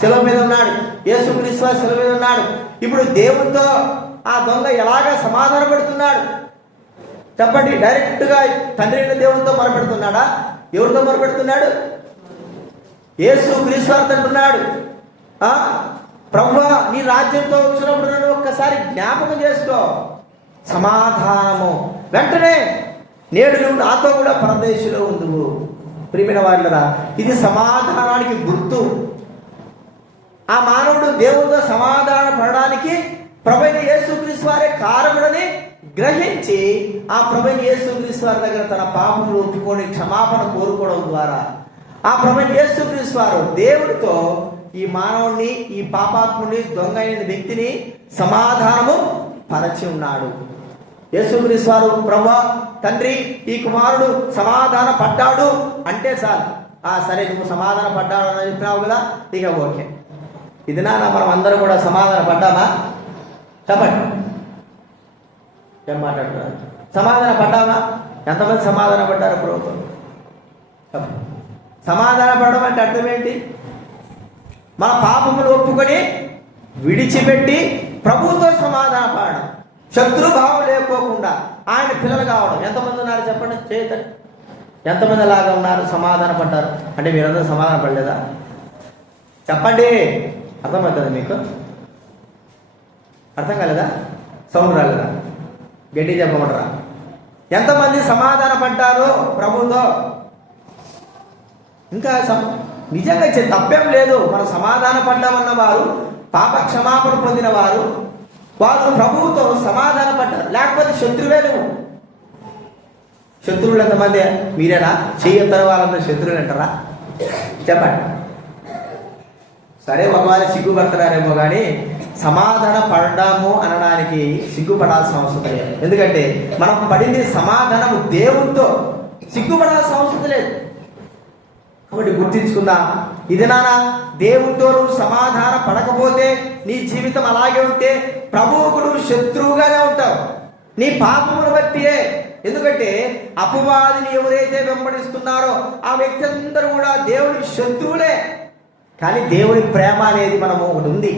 శిలువ మీద ఉన్నాడు, యేసుక్రీస్తు వారు శిలువ మీద ఉన్నాడు. ఇప్పుడు దేవునితో ఆ దొంగ ఎలాగా సమాధాన పడుతున్నాడు చెప్పండి? డైరెక్ట్గా తండ్రి అయిన దేవునితో మొరపెడుతున్నాడా? ఎవరితో మొరపెడుతున్నాడు? యేసుక్రీస్తు వారు అంటున్నాడు, ప్రభువా నీ రాజ్యంతో వచ్చినప్పుడు నన్ను ఒక్కసారి జ్ఞాపకం చేసుకో. సమాధానము. వెంటనే నేడు నువ్వు నాతో కూడా పరదేశంలో ఉందువు. ప్రియమైన వారులారా, ఇది సమాధానానికి గుర్తు. ఆ మానవుడు దేవునితో సమాధాన పడడానికి ప్రభువైన యేసుక్రీస్తు వారే కారకుడని గ్రహించి ఆ ప్రభువైన యేసుక్రీస్తు వారి దగ్గర తన పాపములు ఒప్పుకొని క్షమాపణ కోరుకోవడం ద్వారా ఆ ప్రభువైన యేసుక్రీస్తు వారు దేవుడితో ఈ మానవుడిని, ఈ పాపాత్ముని, దొంగ అయిన వ్యక్తిని సమాధానము పరచి ఉన్నాడు. యేసుక్రీస్తు వారు, ప్రభువా తండ్రి ఈ కుమారుడు సమాధాన పడ్డాడు అంటే చాలు. సరే నువ్వు సమాధాన పడ్డాడు అని చెప్పినావు కదా, ఇక ఓకే. ఇది మనం అందరూ కూడా సమాధాన పడ్డామా చెప్పండి? ఏం మాట్లాడుతున్నారు? సమాధాన పడ్డామా? ఎంతమంది సమాధాన పడ్డారు ప్రభుత్వం? సమాధాన పడడం అంటే అర్థం ఏంటి? మన పాపములు ఒప్పుకొని విడిచిపెట్టి ప్రభువుతో సమాధాన పడడం, శత్రుభావం లేకోకుండా ఆయన పిల్లలు కావడం. ఎంతమంది ఉన్నారు చెప్పండి? చేతండి. ఎంతమంది అలాగా ఉన్నారు? సమాధాన పడ్డారు అంటే మీరందరూ సమాధాన పడలేదా? చెప్పండి. అర్థమవుతుంది మీకు? అర్థం కాలేదా? సౌండ్ రాలేదా? గట్టి చెప్పమంటారా? ఎంతమంది సమాధాన పడ్డారు ప్రభుతో? ఇంకా నిజంగా తప్పేం లేదు. మనం సమాధాన పడ్డామన్న వారు, పాప క్షమాపణ పొందిన వారు ప్రభువుతో సమాధాన పడ్డారు. లేకపోతే శత్రువే నువ్వు. శత్రువులు ఎంతమంది? మీరేనా? చెయ్యొత్తర వాళ్ళందరూ శత్రువులు అంటారా? చెప్పండి. సరే, ఒకవేళ సిగ్గుపడతారేమో కానీ సమాధాన పడ్డాము అనడానికి సిగ్గుపడాల్సిన అవసరం లేదు. ఎందుకంటే మనం పడింది సమాధానము దేవునితో, సిగ్గుపడాల్సిన అవసరం లేదు. కాబట్టి గుర్తించుకుందా, ఇది నానా దేవునితో నువ్వు సమాధాన పడకపోతే నీ జీవితం అలాగే ఉంటే ప్రభువుకు నువ్వు శత్రువుగానే ఉంటావు, నీ పాపమును బట్టియే. ఎందుకంటే అపవాదిని ఎవరైతే వెంబడిస్తున్నారో ఆ వ్యక్తి అందరూ కూడా దేవునికి శత్రువులే. కానీ దేవుని ప్రేమ అనేది మనము ఒకటి ఉంది.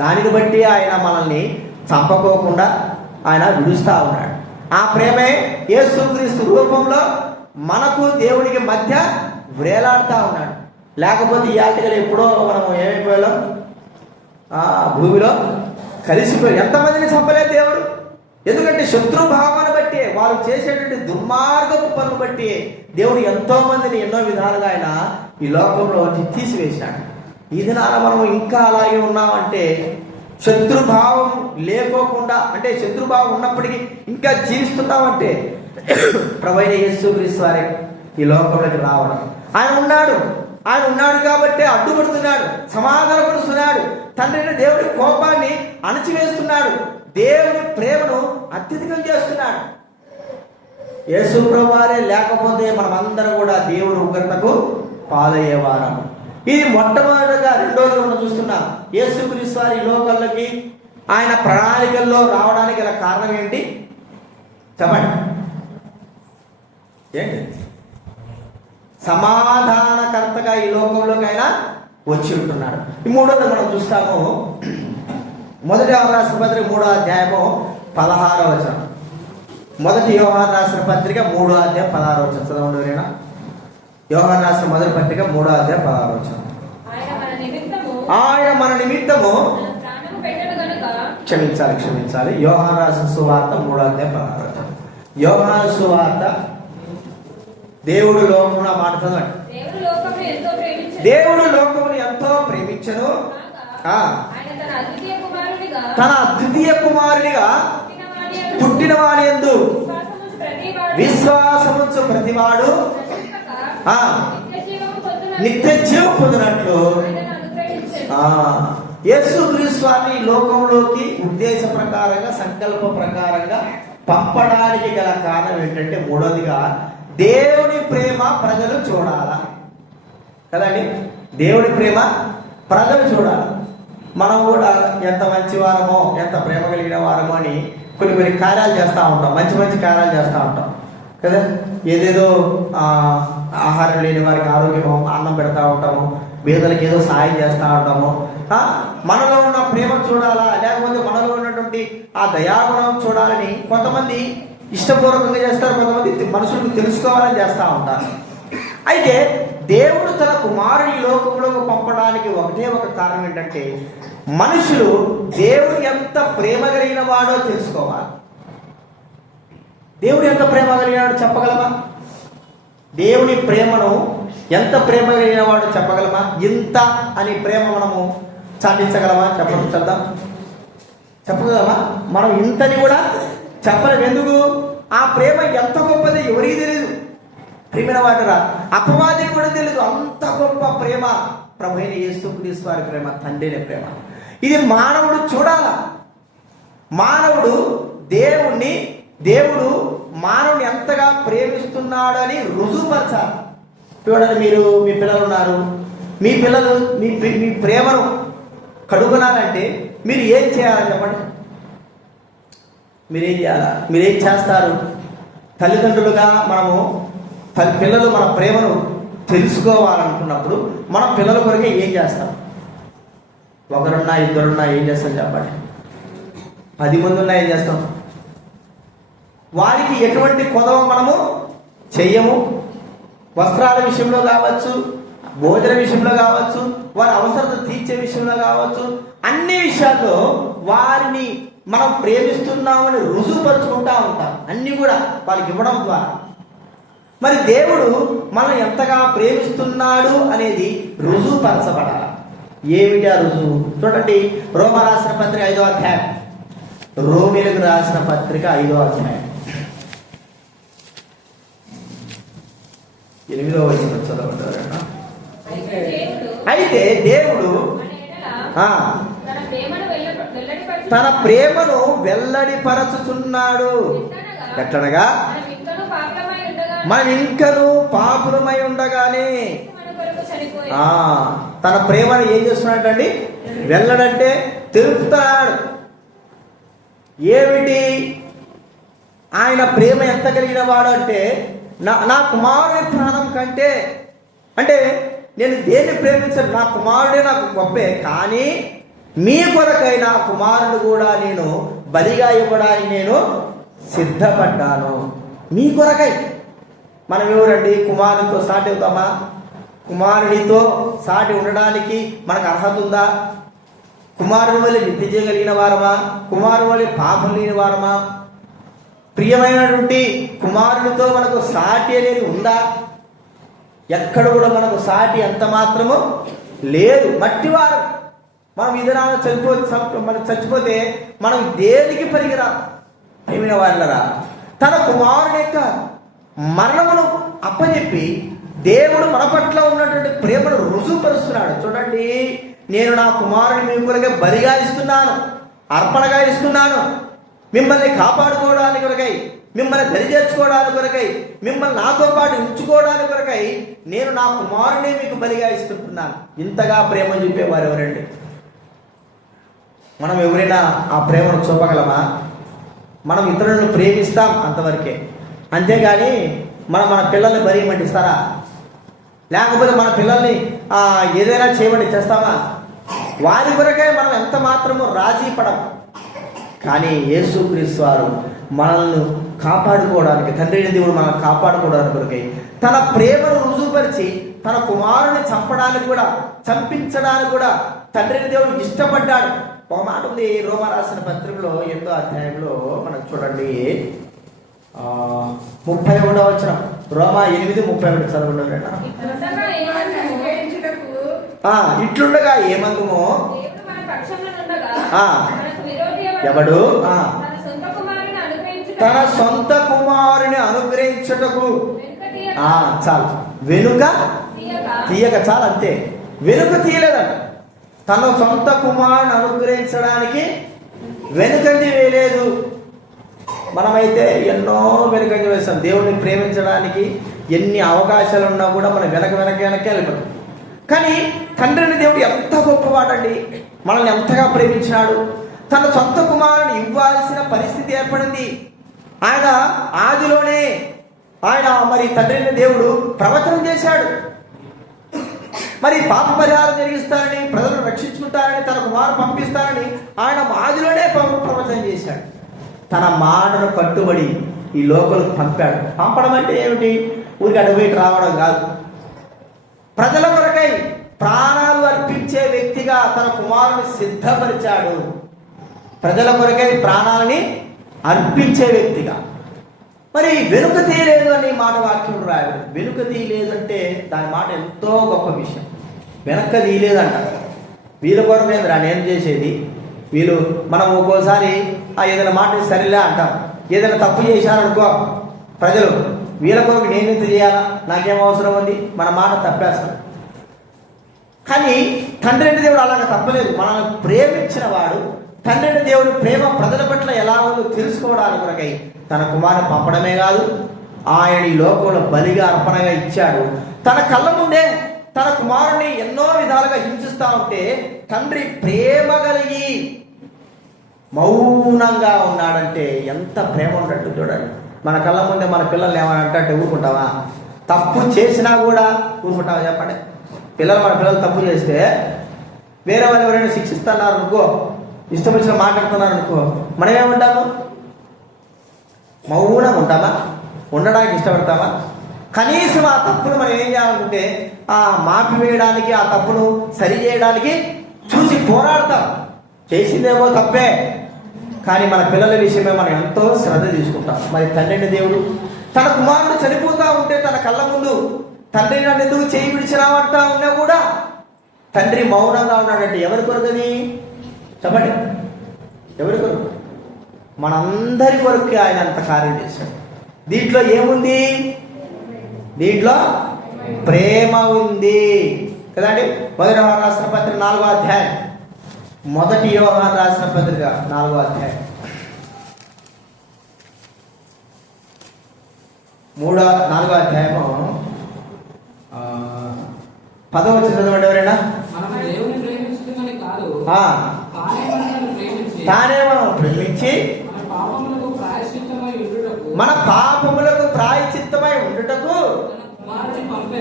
దానిని బట్టి ఆయన మనల్ని చంపకోకుండా ఆయన విడుస్తూ ఉన్నాడు. ఆ ప్రేమే యేసుక్రీస్తు రూపంలో మనకు దేవునికి మధ్య వేలాడుతూ ఉన్నాడు. లేకపోతే ఈ ఆటలు ఎప్పుడో మనము ఏమైపోయాం, భూమిలో కలిసిపోయి ఎంతమందిని చంపలేదు దేవుడు. ఎందుకంటే శత్రుభావాన్ని బట్టి, వారు చేసేటువంటి దుర్మార్గపు పనులు బట్టి దేవుడు ఎంతో మందిని ఎన్నో విధాలుగా ఆయన ఈ లోకంలో తీసివేశాడు. ఈ దినాన మనం ఇంకా అలాగే ఉన్నామంటే శత్రుభావం లేకోకుండా, అంటే శత్రుభావం ఉన్నప్పటికీ ఇంకా జీవిస్తున్నామంటే ప్రభువైన యేసుక్రీస్తు వారి ఈ లోకంలోకి రావడం. ఆయన ఉన్నాడు కాబట్టి అడ్డుపడుతున్నాడు, సమాధానపరుస్తున్నాడు, తండ్రి దేవుడి కోపాన్ని అణచివేస్తున్నాడు, దేవుని ప్రేమను అత్యధికం చేస్తున్నాడు. యేసు ప్రభువారే లేకపోతే మనమందరం కూడా దేవుని ఉగ్రతకు పాలయ్యేవారం. ఇది మొట్టమొదటిగా. రెండోది మనం చూస్తున్నాం, యేసుక్రీస్తు వారి లోకాలకి ఆయన ప్రణాళికల్లో రావడానికి గల కారణం ఏంటి చెప్పండి? ఏంటి? సమాధానకర్తగా ఈ లోకంలోకి ఆయన వచ్చి ఉంటున్నాడు. ఈ మూడోది మనం చూస్తాము, మొదటి యోహాను రాసిన పత్రిక 3వ అధ్యాయము 16వ వచనం. మొదటి యోహాను రాసిన పత్రిక 3వ అధ్యాయం 16వ వచనం చదవండి ఎవరైనా. యోహాను రాసిన మొదటి పత్రిక 3వ అధ్యాయం 16వ వచనం. ఆయన మన నిమిత్తము క్షమించాలి. యోహాను రాసిన సువార్త 3వ అధ్యాయం 16వ వచనం. యోహాను సువార్త దేవుడు లోకమున మాట్లాడుతున్నాడు. దేవుడు లోకమును ఎంతో ప్రేమించను, తన అద్వితీయ కుమారునిగా పుట్టిన వాడి యందు విశ్వాసముంచు ప్రతివాడు నిత్య జీవం పొందినట్లు యేసుక్రీస్తు వారిని లోకంలోకి ఉద్దేశ ప్రకారంగా, సంకల్ప ప్రకారంగా పంపడానికి గల కారణం ఏంటంటే, మూడోదిగా దేవుని ప్రేమ ప్రజలు చూడాలా కదండి. దేవుని ప్రేమ ప్రజలు చూడాలి. మనం కూడా ఎంత మంచి వారమో, ఎంత ప్రేమ కలిగిన వారమో అని కొన్ని కార్యాలు చేస్తూ ఉంటాం, మంచి కార్యాలు చేస్తూ ఉంటాం కదా. ఏదేదో ఆహారం లేని వారికి ఆరోగ్యము, అన్నం పెడతా ఉంటాము, పేదలకు ఏదో సాయం చేస్తూ ఉంటాము. మనలో ఉన్న ప్రేమ చూడాలా, లేకపోతే మనలో ఉన్నటువంటి ఆ దయాగుణం చూడాలని కొంతమంది ఇష్టపూర్వకంగా చేస్తారు, కొంతమంది మనుషులకు తెలుసుకోవాలని చేస్తూ ఉంటారు. అయితే దేవుడు తన కుమారుని లోకంలోకి పంపడానికి ఒకటే ఒక కారణం ఏంటంటే, మనుషులు దేవుడు ఎంత ప్రేమ కలిగిన వాడో తెలుసుకోవాలి. దేవుడు ఎంత ప్రేమ కలిగినాడో చెప్పగలమా? దేవుని ప్రేమను ఎంత ప్రేమ కలిగిన వాడో చెప్పగలమా? ఇంత అని ప్రేమ మనము చాటించగలమా? చెప్పగలమా? మనం ఇంతని కూడా చెప్పలేము. ఎందుకు? ఆ ప్రేమ ఎంత గొప్పది ఎవరికి తెలియదు. ప్రేమైన వాటిరా అపవాదికి కూడా తెలియదు. అంత గొప్ప ప్రేమ ప్రభువైన యేసుక్రీస్తు వారి ప్రేమ, తండ్రిని ప్రేమ. ఇది మానవుడు చూడాలా. మానవుడు దేవుడు మానవుని ఎంతగా ప్రేమిస్తున్నాడు అని రుజువుపరచాలి. చూడండి, మీరు మీ పిల్లలు ఉన్నారు, మీ పిల్లలు మీ ప్రేమను కడుగొనాలంటే మీరు ఏం చేయాలని చెప్పండి? మీరేం చేయాలా? మీరేం చేస్తారు? తల్లిదండ్రులుగా పిల్లలు మన ప్రేమను తెలుసుకోవాలనుకున్నప్పుడు మన పిల్లల కొరకే ఏం చేస్తాం? ఒకరున్నా ఇద్దరున్నా ఏం చేస్తాం చెప్పండి? 10 మంది ఉన్నా ఏం చేస్తాం? వారికి ఎటువంటి కొదవ మనము చెయ్యము. వస్త్రాల విషయంలో కావచ్చు, భోజన విషయంలో కావచ్చు, వారి అవసరత తీర్చే విషయంలో కావచ్చు, అన్ని విషయాల్లో వారిని మనం ప్రేమిస్తున్నామని రుజువుపరుచుకుంటా ఉంటాం. అన్ని కూడా వాళ్ళకి ఇవ్వడం ద్వారా. మరి దేవుడు మనం ఎంతగా ప్రేమిస్తున్నాడు అనేది రుజువుపరచబడాలి. ఏమిటి ఆ రుజువు? చూడండి, రోమ రాసిన పత్రిక 5వ అధ్యాయం, రోమిలకు రాసిన పత్రిక 5వ అధ్యాయం 8వ వచనం చదవండి. అయితే దేవుడు తన ప్రేమను వెల్లడిపరచుచున్నాడు. ఎట్లనగా మనం ఇంకను పాపులమై ఉండగానే తన ప్రేమను ఏం చేస్తున్నాడండి? వెల్లడంటే తెలుపుతాడు. ఏమిటి ఆయన ప్రేమ ఎంత కలిగిన వాడు అంటే, నా కుమారుడి ప్రాణం కంటే, అంటే నేను దేన్ని ప్రేమించను, నా కుమారుడే నాకు గొప్పే, కానీ మీ కొరకై నా కుమారుడు కూడా నేను బలిగా ఇవ్వడానికి నేను సిద్ధపడ్డాను. మీ కొరకై. మనం ఎవరండి? కుమారుడితో సాటి అవుతామా? కుమారుడితో సాటి ఉండడానికి మనకు అర్హత ఉందా? కుమారుని వల్ల నిత్య చేయగలిగిన వారమా? కుమారుని వల్ల పాపం లేని వారమా? ప్రియమైనటువంటి కుమారుడితో మనకు సాటి అనేది ఉందా? ఎక్కడ కూడా మనకు సాటి ఎంత మాత్రము లేదు. మట్టివారు. మనం ఇదనాలు చచ్చిపోతే మనం దేనికి పనికిరా. ఏమైనా వాళ్ళరా తన కుమారుని యొక్క మరణమును అప్పచెప్పి దేవుడు మన పట్ల ఉన్నటువంటి ప్రేమను రుజువుపరుస్తున్నాడు. చూడండి, నేను నా కుమారుని మీ కొరకే బలిగా ఇస్తున్నాను, అర్పణగా ఇస్తున్నాను, మిమ్మల్ని కాపాడుకోవడానికి కొరకై, మిమ్మల్ని దరిచేర్చుకోవడానికి కొరకై, మిమ్మల్ని నాతో పాటు ఉంచుకోవడానికి కొరకై నేను నా కుమారునే మీకు బలిగా ఇస్తున్నాను. ఇంతగా ప్రేమ చూపేవారు ఎవరండి? మనం ఎవరైనా ఆ ప్రేమను చూపగలమా? మనం ఇతరులను ప్రేమిస్తాం అంతవరకే, అంతేగాని మన పిల్లల్ని బలి ఇస్తారా? లేకపోతే మన పిల్లల్ని ఏదైనా చేయమని చేస్తామా? వారి కొరకే మనం ఎంత మాత్రము రాజీ పడం. కానీ యేసుక్రీస్తు వారు మనల్ని కాపాడుకోవడానికి, తండ్రి దేవుడు మనల్ని కాపాడుకోవడానికి కొరకై తన ప్రేమను రుజువుపరిచి తన కుమారుని చంపడానికి కూడా, చంపించడానికి కూడా తండ్రి దేవుడు ఇష్టపడ్డాడు. ఒక మాట ఉంది రోమా రాసిన పత్రికలో 8వ అధ్యాయంలో మనకు చూడండి, 31వ వచనం. రోమా 8:31 చదవండి. ఇట్లుండగా ఏమందుమో ఎవడు తన సొంత కుమారుని అనుగ్రహించుటకు చాలు వెనుక తీయక, చాలు అంతే. వెనుక తీయలేదంట. తన సొంత కుమారుని అనుగ్రహించడానికి వెనుకంజ వేయలేదు. మనమైతే ఎన్నో వెనుకంజ వేస్తాం. దేవుడిని ప్రేమించడానికి ఎన్ని అవకాశాలు ఉన్నా కూడా మనం వెనక్కి వెళ్ళిపోతాం. కానీ తండ్రిని దేవుడు ఎంత గొప్పవాడండి, మనల్ని ఎంతగా ప్రేమించినాడు. తన సొంత కుమారుని ఇవ్వాల్సిన పరిస్థితి ఏర్పడింది. ఆయన ఆదిలోనే ఆయన మరి తండ్రిని దేవుడు ప్రవచనం చేశాడు. మరి పాప పరిహారం జరిగిస్తారని, ప్రజలను రక్షించుకుంటారని, తన కుమారుడు పంపిస్తారని ఆయన ఆదిలోనే ప్రవచనం చేశాడు. తన మాటను కట్టుబడి ఈ లోకలకు పంపాడు. పంపడం అంటే ఏమిటి? ఊరికి అటువైపు రావడం కాదు. ప్రజల కొరకై ప్రాణాలు అర్పించే వ్యక్తిగా తన కుమారుని సిద్ధపరిచాడు. ప్రజల కొరకై ప్రాణాలని అర్పించే వ్యక్తిగా. మరి వెనుక తీయలేదు అని మాట వాక్యం రాయడు. వెనుక తీయలేదంటే దాని మాట ఎంతో గొప్ప విషయం. వెనక్కి తీయలేదంట. వీళ్ళ కొరకేంద్రా నేను చేసేది. వీళ్ళు మనం ఒక్కోసారి ఏదైనా మాట సరిలే అంటాం. ఏదైనా తప్పు చేశారనుకో ప్రజలు, వీళ్ళ కొరకు నేను ఎంత చేయాలా, నాకేం అవసరం ఉంది, మన మాట తప్పేస్తాం. కానీ తండ్రి దేవుడు అలాగ తప్పలేదు. మనల్ని ప్రేమించిన వాడు తండ్రి దేవుడు ప్రేమ ప్రజల పట్ల ఎలా ఉందో తెలుసుకోవడానికి కొరకై తన కుమారుని పంపడమే కాదు, ఆయన ఈ లోకంలో బలిగా అర్పణగా ఇచ్చాడు. తన కళ్ళ ముందే తన కుమారుని ఎన్నో విధాలుగా హింసిస్తూ ఉంటే తండ్రి ప్రేమ కలిగి మౌనంగా ఉన్నాడంటే ఎంత ప్రేమ ఉన్నట్టు చూడండి. మన కళ్ళ ముందే మన పిల్లల్ని ఏమైనా అంటే ఊరుకుంటావా? తప్పు చేసినా కూడా ఊరుకుంటావా చెప్పండి? మన పిల్లలు తప్పు చేస్తే వేరే వాళ్ళు ఎవరైనా శిక్షిస్తున్నారు అనుకో, ఇష్టం వచ్చిన మాట్లాడుతున్నారు అనుకో, మనం ఏమంటాము? మౌనంగా ఉంటామా? ఉండడానికి ఇష్టపడతామా? కనీసం ఆ తప్పును మనం ఏం చేయాలనుకుంటే ఆ మాపివేయడానికి, ఆ తప్పును సరి చేయడానికి చూసి పోరాడతాం. చేసిందేమో తప్పే, కానీ మన పిల్లల విషయమే మనం ఎంతో శ్రద్ధ తీసుకుంటాం. మరి తండ్రిని దేవుడు తన కుమారుడు చనిపోతా ఉంటే తన కళ్ళ ముందు తండ్రి నన్ను ఎందుకు చేయి విడిచిరావంటా ఉన్నా కూడా తండ్రి మౌనంగా ఉన్నాడంటే ఎవరి కొరకని చెప్పండి? ఎవరి కొరకు? మనందరి కొరకు ఆయన అంత కార్యం చేశాడు. దీంట్లో ఏముంది? దీంట్లో ప్రేమ ఉంది కదండి. మొదటి యోహాను రాసిన పత్రిక 4వ అధ్యాయం, మొదటి యోహాను రాసిన పత్రిక 4వ అధ్యాయం 4వ అధ్యాయము 10వ వచనం చదవండి ఎవరైనా. తానే మనం ప్రేమించి మన పాపములకు ప్రాయశ్చిత్తమై ఉండుటకు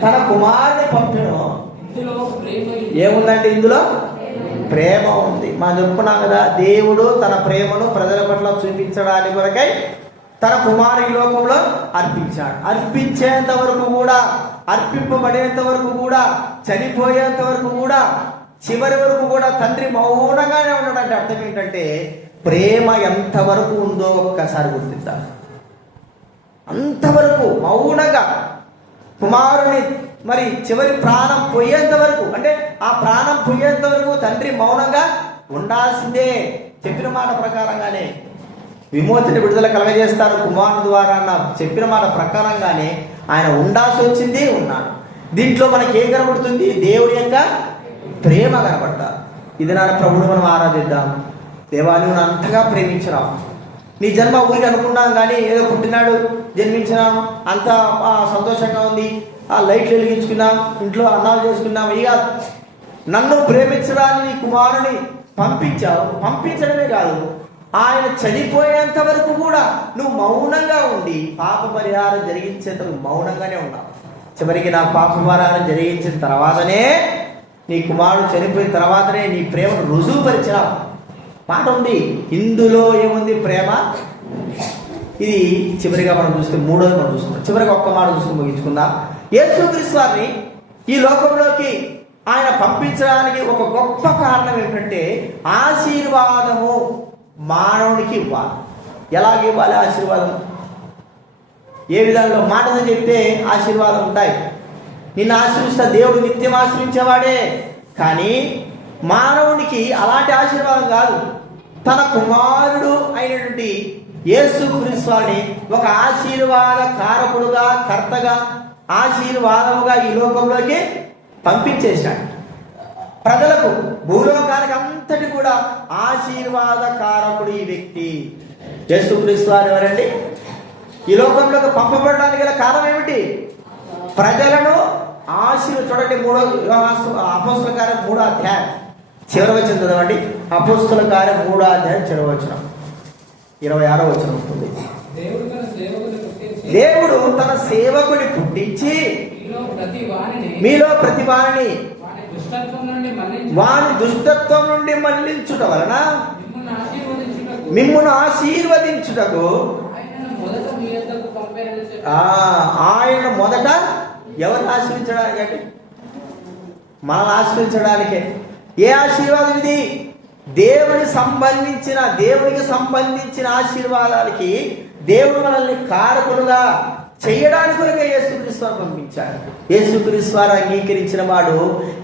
తన కుమారుని పంపెను. ఏముందండి ఇందులో? ప్రేమ ఉంది. మనం చెప్పుకున్నాం కదా, దేవుడు తన ప్రేమను ప్రజల పట్ల చూపించడానికి కొరకై తన కుమారు ఈ లోకంలో అర్పించాడు. అర్పించేంత వరకు కూడా, అర్పింపబడేంత వరకు కూడా, చనిపోయేంత వరకు కూడా, చివరి వరకు కూడా తండ్రి మౌనంగానే ఉన్నాడంటే అర్థం ఏంటంటే ప్రేమ ఎంతవరకు ఉందో ఒక్కసారి గుర్తిద్దాం. అంతవరకు మౌనంగా కుమారుని మరి చివరి ప్రాణం పోయేంత వరకు, అంటే ఆ ప్రాణం పోయేంత వరకు తండ్రి మౌనంగా ఉండాల్సిందే. చెప్పిన మాట ప్రకారంగానే విమోచన విడుదల కలగజేస్తారు కుమారుని ద్వారా అన్న చెప్పిన మాట ప్రకారంగానే ఆయన ఉండాల్సి వచ్చింది, ఉన్నాడు. దీంట్లో మనకి ఏం కనబడుతుంది? దేవుడి యొక్క ప్రేమ కనబడతారు. ఇది నాన్న ప్రభువుని మనం ఆరాధిద్దాం. దేవా, నువ్వు అంతగా ప్రేమించినావు. నీ జన్మ ఊరికి అనుకున్నాం కానీ ఏదో పుట్టినాడు, జన్మించినాం, అంతా సంతోషంగా ఉంది, ఆ లైట్లు వెలిగించుకున్నాం, ఇంట్లో అన్నాలు చేసుకున్నాం. ఇక నన్ను ప్రేమించడానికి నీ కుమారుని పంపించావు. పంపించడమే కాదు, ఆయన చనిపోయేంత వరకు కూడా నువ్వు మౌనంగా ఉండి పాప పరిహారం జరిగించేంత మౌనంగానే ఉన్నావు. చివరికి నా పాప పరిహారం జరిగించిన తర్వాతనే, నీ కుమారుడు చనిపోయిన తర్వాతనే నీ ప్రేమను రుజువుపరిచినావు. మాట ఉంది. ఇందులో ఏముంది? ప్రేమ. ఇది చివరిగా మనం చూస్తే మూడోది మనం చూసుకుందాం. చివరిగా ఒక్క మాట చూసుకుని ముగించుకుందాం. యేసుక్రీస్తు వారిని ఈ లోకంలోకి ఆయన పంపించడానికి ఒక గొప్ప కారణం ఏంటంటే ఆశీర్వాదము మానవునికి ఇవ్వాలి. ఎలాగ ఇవ్వాలి ఆశీర్వాదం? ఏ విధంగా మాటలు చెప్తే ఆశీర్వాదం ఉంటాయి. నిన్ను ఆశ్రయిస్తా దేవుడు నిత్యం ఆశ్రయించేవాడే. కానీ మానవునికి అలాంటి ఆశీర్వాదం కాదు. తన కుమారుడు అయినటువంటి యేసుక్రీస్తు వారిని ఒక ఆశీర్వాద కారకుడుగా, కర్తగా, ఆశీర్వాదముగా ఈ లోకంలోకి పంపించేశాడు. ప్రజలకు, భూలోకానికి అంతటి కూడా ఆశీర్వాద కారకుడు ఈ వ్యక్తి యేసుక్రీస్తు వారు. ఎవరండి? ఈ లోకంలోకి పంపబడడానికి గల కారణం ఏమిటి? ప్రజలను చూడండి. అపోస్తల కార్యం 3వ అధ్యాయం చివరి వచనం చదవండి. అపోస్తల కార్యం 3వ అధ్యాయం చివరి వచనం 26వ వచనం ఉంటుంది. దేవుడు తన సేవకుని పుట్టించి మీలో ప్రతి వారిని వాని దుష్టత్వం నుండి మళ్లించుట వలన మిమ్మును ఆశీర్వదించుటకు ఆయన మొదట ఎవరిని ఆశ్రయించడానికి? అంటే మనల్ని ఆశ్రయించడానికే. ఏ ఆశీర్వాదం ఇది? దేవునికి సంబంధించిన ఆశీర్వాదాలకి దేవుడు మనల్ని కారకులుగా చేయడానికి కొరకే యేసుక్రీస్తు వారు పంపించాడు. యేసుక్రీస్తు వారు అంగీకరించిన వాడు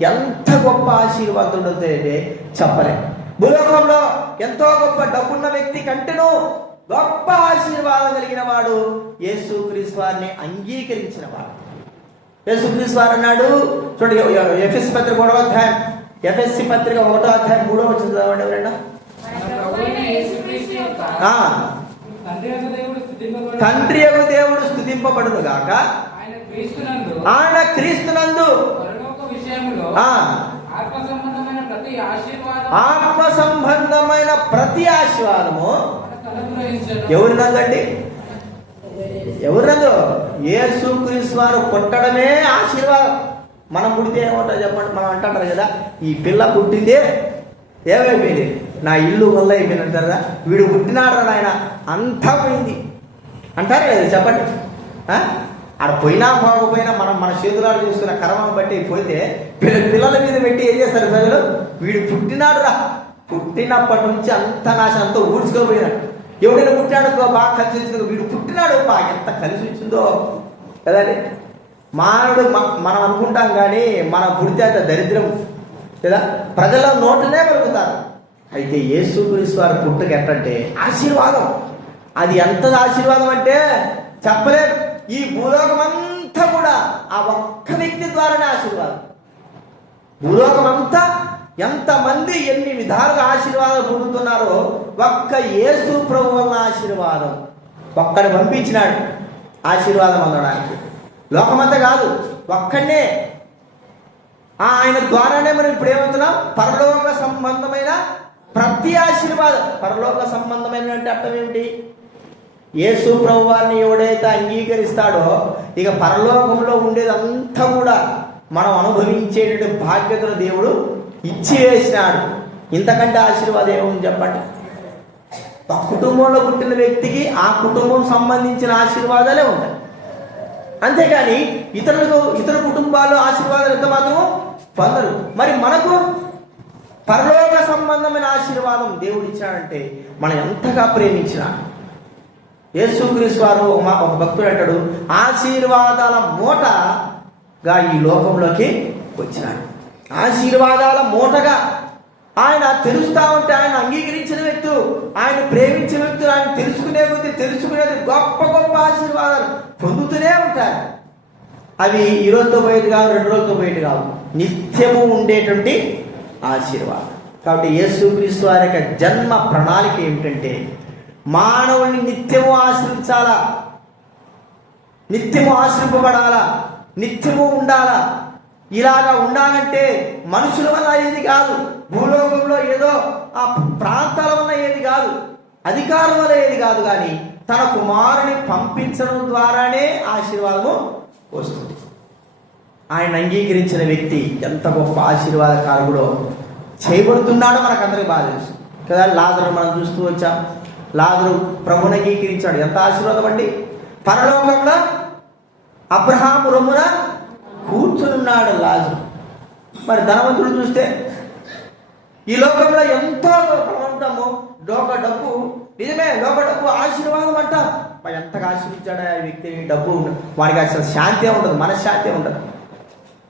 ఎంత గొప్ప ఆశీర్వాదుడు అంటే చెప్పలేం. భూలోకంలో ఎంతో గొప్ప డబ్బున్న వ్యక్తి కంటేనూ గొప్ప ఆశీర్వాదం కలిగిన వాడు యేసుక్రీస్తు వారిని అంగీకరించిన వాడు. యేసుక్రీస్తు వారు అన్నాడు, చూడండి, ఎఫెసీ పత్రిక 1వ అధ్యాయం, ఎఫెసీ పత్రిక 1వ అధ్యాయం 3వ వచనం చదవండి ఎవరైనా. తండ్రి యొక్క దేవుడు స్తుతింపబడును గాక, ఆయన క్రీస్తునందు ఆత్మ సంబంధమైన ప్రతి ఆశీర్వాదము ఎవరినందండి? ఎవరినందు? యేసుక్రీస్తు వారు పుట్టడమే ఆశీర్వాదం. మనం పుడితే ఏమంటారు చెప్పండి? మనం అంటారు కదా, ఈ పిల్ల పుట్టిందే ఏమైపోయింది, నా ఇల్లు వల్ల అయిపోయింది అంటారా? వీడు పుట్టినాడు నాయన అంతా పోయింది అంటారు కదా, చెప్పండి. ఆడ పోయినా పోకపోయినా మన చేతులాడు చూస్తున్న కర్మను బట్టి పోతే పిల్లల మీద పెట్టి ఏం చేస్తారు ప్రజలు? వీడు పుట్టినాడు రా, పుట్టినప్పటి నుంచి అంత నాశనం అంతా ఊడ్చుకోపోయినాడు. ఎవడైనా పుట్టినాడు బాగా కలిసి వచ్చిందో, వీడు పుట్టినాడు బాగా ఎంత కలిసి వచ్చిందో కదండి. మానవుడు మనం అనుకుంటాం కానీ మన పుడితే అంత దరిద్రం కదా, ప్రజల నోటనే వెలుగుతారు. అయితే యేసుక్రీస్తు వారి పుట్టుక ఎట్టంటే ఆశీర్వాదం. అది ఎంత ఆశీర్వాదం అంటే చెప్పలేదు. ఈ భూలోకం అంతా కూడా ఆ ఒక్క వ్యక్తి ద్వారానే ఆశీర్వాదం. భూలోకం అంతా ఎంతమంది ఎన్ని విధాలుగా ఆశీర్వాదం పొందుతున్నారో ఒక్క యేసు ప్రభు వల్ల ఆశీర్వాదం. ఒక్కడిని పంపించినాడు ఆశీర్వాదం అందడానికి. లోకమంతా కాదు, ఒక్కడనే. ఆయన ద్వారానే మనం ఇప్పుడు ఏమవుతున్నాం? పరలోక సంబంధమైన ప్రతి ఆశీర్వాదం. పరలోక సంబంధమైన అంటే అర్థం ఏమిటి? యేసు ప్రభువాన్ని ఎవడైతే అంగీకరిస్తాడో ఇక పరలోకంలో ఉండేదంతా కూడా మనం అనుభవించేటువంటి బాధ్యతను దేవుడు ఇచ్చి వేసినాడు. ఇంతకంటే ఆశీర్వాదం ఏముంది చెప్పండి? ఆ కుటుంబంలో పుట్టిన వ్యక్తికి ఆ కుటుంబం సంబంధించిన ఆశీర్వాదాలే ఉంటాయి. అంతేగాని ఇతర కుటుంబాల్లో ఆశీర్వాదాలు ఎంత మాత్రము పొందరు. మరి మనకు పరలోక సంబంధమైన ఆశీర్వాదం దేవుడు ఇచ్చాడంటే మనం ఎంతగా ప్రేమించినా. యేసుక్రీస్తు వారు ఒక భక్తుడు అంటాడు, ఆశీర్వాదాల మూటగా ఈ లోకంలోకి వచ్చినాడు. ఆశీర్వాదాల మూటగా ఆయన తెలుస్తా ఉంటే, ఆయన అంగీకరించిన వ్యక్తులు, ఆయన ప్రేమించిన వ్యక్తులు, ఆయన తెలుసుకునేది గొప్ప గొప్ప ఆశీర్వాదాలు పొందుతూనే ఉంటారు. అవి ఈ రోజుతో పోయేది కాదు, 2 రోజులతో పోయేది కాదు, నిత్యము ఉండేటువంటి ఆశీర్వాదం. కాబట్టి యేసుక్రీస్తు వారి యొక్క జన్మ ప్రణాళిక ఏమిటంటే మానవుల్ని నిత్యము ఆశ్రయించాలా, నిత్యము ఆశ్రయింపబడాలా, నిత్యము ఉండాలా. ఇలాగా ఉండాలంటే మనుషుల వల్ల ఏది కాదు, భూలోకంలో ఏదో ఆ ప్రాంతాల వల్ల ఏది కాదు, అధికారం వల్ల ఏది కాదు, కానీ తన కుమారుని పంపించడం ద్వారానే ఆశీర్వాదము వస్తుంది. ఆయన అంగీకరించిన వ్యక్తి ఎంత గొప్ప ఆశీర్వాదకారుడో చేయబడుతున్నాడో మనకందరికీ బాగా తెలుసు కదా. లాజరు మనం చూస్తూ వచ్చాం. లాజరు ప్రభుని అంగీకరించాడు. ఎంత ఆశీర్వాదం అండి! పరలోకంలో అబ్రహాము రొమ్మున కూర్చున్నాడు లాజరు. మరి ధనవంతుడు చూస్తే ఈ లోకంలో ఎంతో ఉంటాము. డబ్బు నిజమే, డబ్బు ఆశీర్వాదం అంటాం. మరి ఎంతగా ఆశీర్వించాడు ఆ వ్యక్తి. డబ్బు వాడికి అసలు శాంతి ఉండదు, మనశ్శాంతి ఉండదు.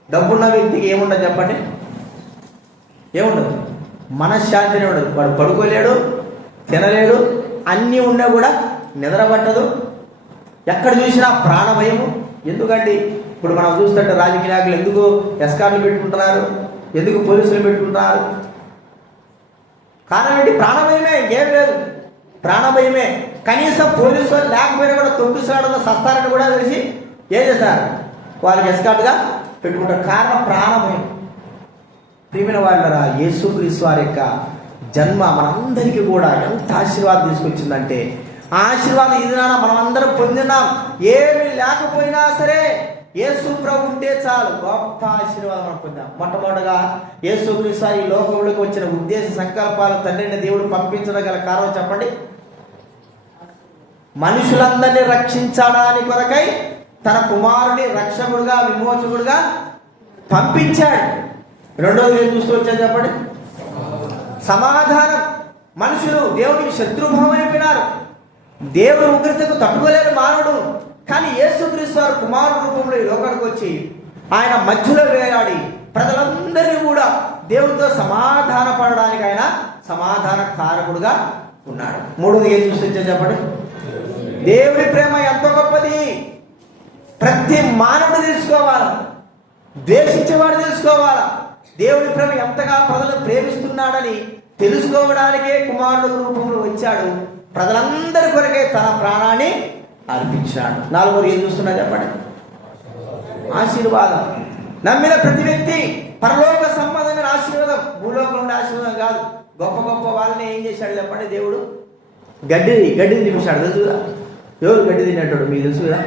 డబ్బున్న వ్యక్తికి ఏముండదు చెప్పండి? ఏముండదు, మనశ్శాంతినే ఉండదు. వాడు పడుకోలేడు, తినలేడు, అన్నీ ఉన్నా కూడా నిద్రపట్టదు. ఎక్కడ చూసినా ప్రాణభయము. ఎందుకండి ఇప్పుడు మనం చూస్తుంటే రాజకీయ నాయకులు ఎందుకు ఎస్కార్లు పెట్టుకుంటున్నారు, ఎందుకు పోలీసులు పెట్టుకుంటున్నారు? కారణం ఏంటి? ప్రాణభయమే, ఏం లేదు, ప్రాణభయమే. కనీసం పోలీసు వాళ్ళు లేకపోయినా కూడా తొక్కిసాడన్న సస్తారని కూడా తెలిసి ఏం చేస్తారు? వాళ్ళకి ఎస్కార్ట్గా పెట్టుకుంటారు. కారణం ప్రాణభయం. ప్రియమైన వాళ్ళరా, యేసుక్రీస్తు వారి యొక్క జన్మ మనందరికీ కూడా ఎంత ఆశీర్వాదం తీసుకొచ్చిందంటే, ఆ ఆశీర్వాదం ఇది నాన్న మనం అందరం పొందినాం. ఏమీ లేకపోయినా సరే యేసు ప్రభు ఉంటే చాలు, గొప్ప ఆశీర్వాదం మనం పొందాం. మొట్టమొదటిగా యేసుక్రీస్తు ఈ లోకంలోకి వచ్చిన ఉద్దేశ సంకల్పాలు తండ్రిని దేవుడు పంపించడం గల కారణం చెప్పండి? మనుషులందరినీ రక్షించడానికి కొరకై తన కుమారుని రక్షకుడుగా, విమోచకుడుగా పంపించాడు. రెండోది ఏం చూస్తూ వచ్చాను చెప్పండి? సమాధానం. మనుషులు దేవుడికి శత్రుభావం అయిపోయినారు. దేవుడు ఉగ్రతకు తట్టుకోలేరు మానవుడు. కానీ యేసుక్రీస్తు వారు కుమారుడు రూపంలో ఈ లోకానికి వచ్చి ఆయన మధ్యలో వేలాడి ప్రజలందరినీ కూడా దేవుడితో సమాధాన పడడానికి ఆయన సమాధాన కారకుడుగా ఉన్నాడు. మూడోది ఏం చూస్తూ వచ్చాను చెప్పండి? దేవుడి ప్రేమ ఎంతో గొప్పది. ప్రతి మానవుడు తెలుసుకోవాలి, ద్వేషించేవాడు తెలుసుకోవాలా. దేవుడి ప్రేమ ఎంతగా ప్రజలు ప్రేమిస్తున్నాడని తెలుసుకోవడానికే కుమారుడు రూపంలో వచ్చాడు. ప్రజలందరి కొరకే తన ప్రాణాన్ని అర్పించాడు. నాలుగోది ఏం చూస్తున్నా చెప్పండి? ఆశీర్వాదం. నమ్మిన ప్రతి వ్యక్తి పరలోక సంబంధమైన ఆశీర్వాదం, భూలోకంలో ఉండే ఆశీర్వాదం కాదు. గొప్ప గొప్ప వాళ్ళని ఏం చేశాడు చెప్పండి? దేవుడు గడ్డి తినిపించాడు. తెలుసుగా ఎవరు గడ్డి తినేటాడు? మీకు తెలుసు కదా.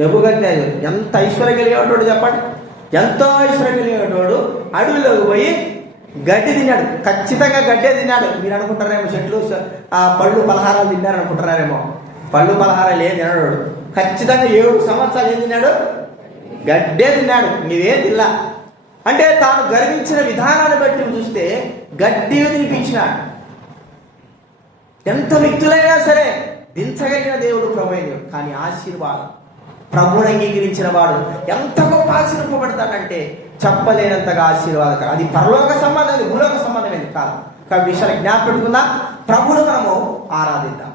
నెబుకద్నెజరు ఎంత ఐశ్వర్యం కలిగేవాడు చెప్పండి? ఎంతో ఐశ్వర్యం కలిగేవాడు అడవిలోకి పోయి గడ్డి తిన్నాడు. ఖచ్చితంగా గడ్డే తిన్నాడు. మీరు అనుకుంటారేమో చెట్లు ఆ పళ్ళు పలహారాలు తిన్నారనుకుంటున్నారేమో. పళ్ళు పలహారాలు ఏం తినడు. ఖచ్చితంగా 7 సంవత్సరాలు ఏం తిన్నాడు? గడ్డే తిన్నాడు, నీవే తిల్లా. అంటే తాను గర్వించిన విధానాన్ని బట్టి చూస్తే గడ్డి తినిపించినాడు. ఎంత వ్యక్తులైనా సరే దించగలిగిన దేవుడు ప్రభువైన. కానీ ఆశీర్వాదం, ప్రభువుని అంగీకరించిన వాడు ఎంత గొప్ప ఆశీర్వపడతాడంటే చెప్పలేనంతగా ఆశీర్వాదకరం. అది పరలోక సంబంధం, భూలోక సంబంధమైంది కాదు. కాబట్టి విషయాలు జ్ఞాపకం పెట్టుకుందాం. ప్రభువును మనము ఆరాధిద్దాం.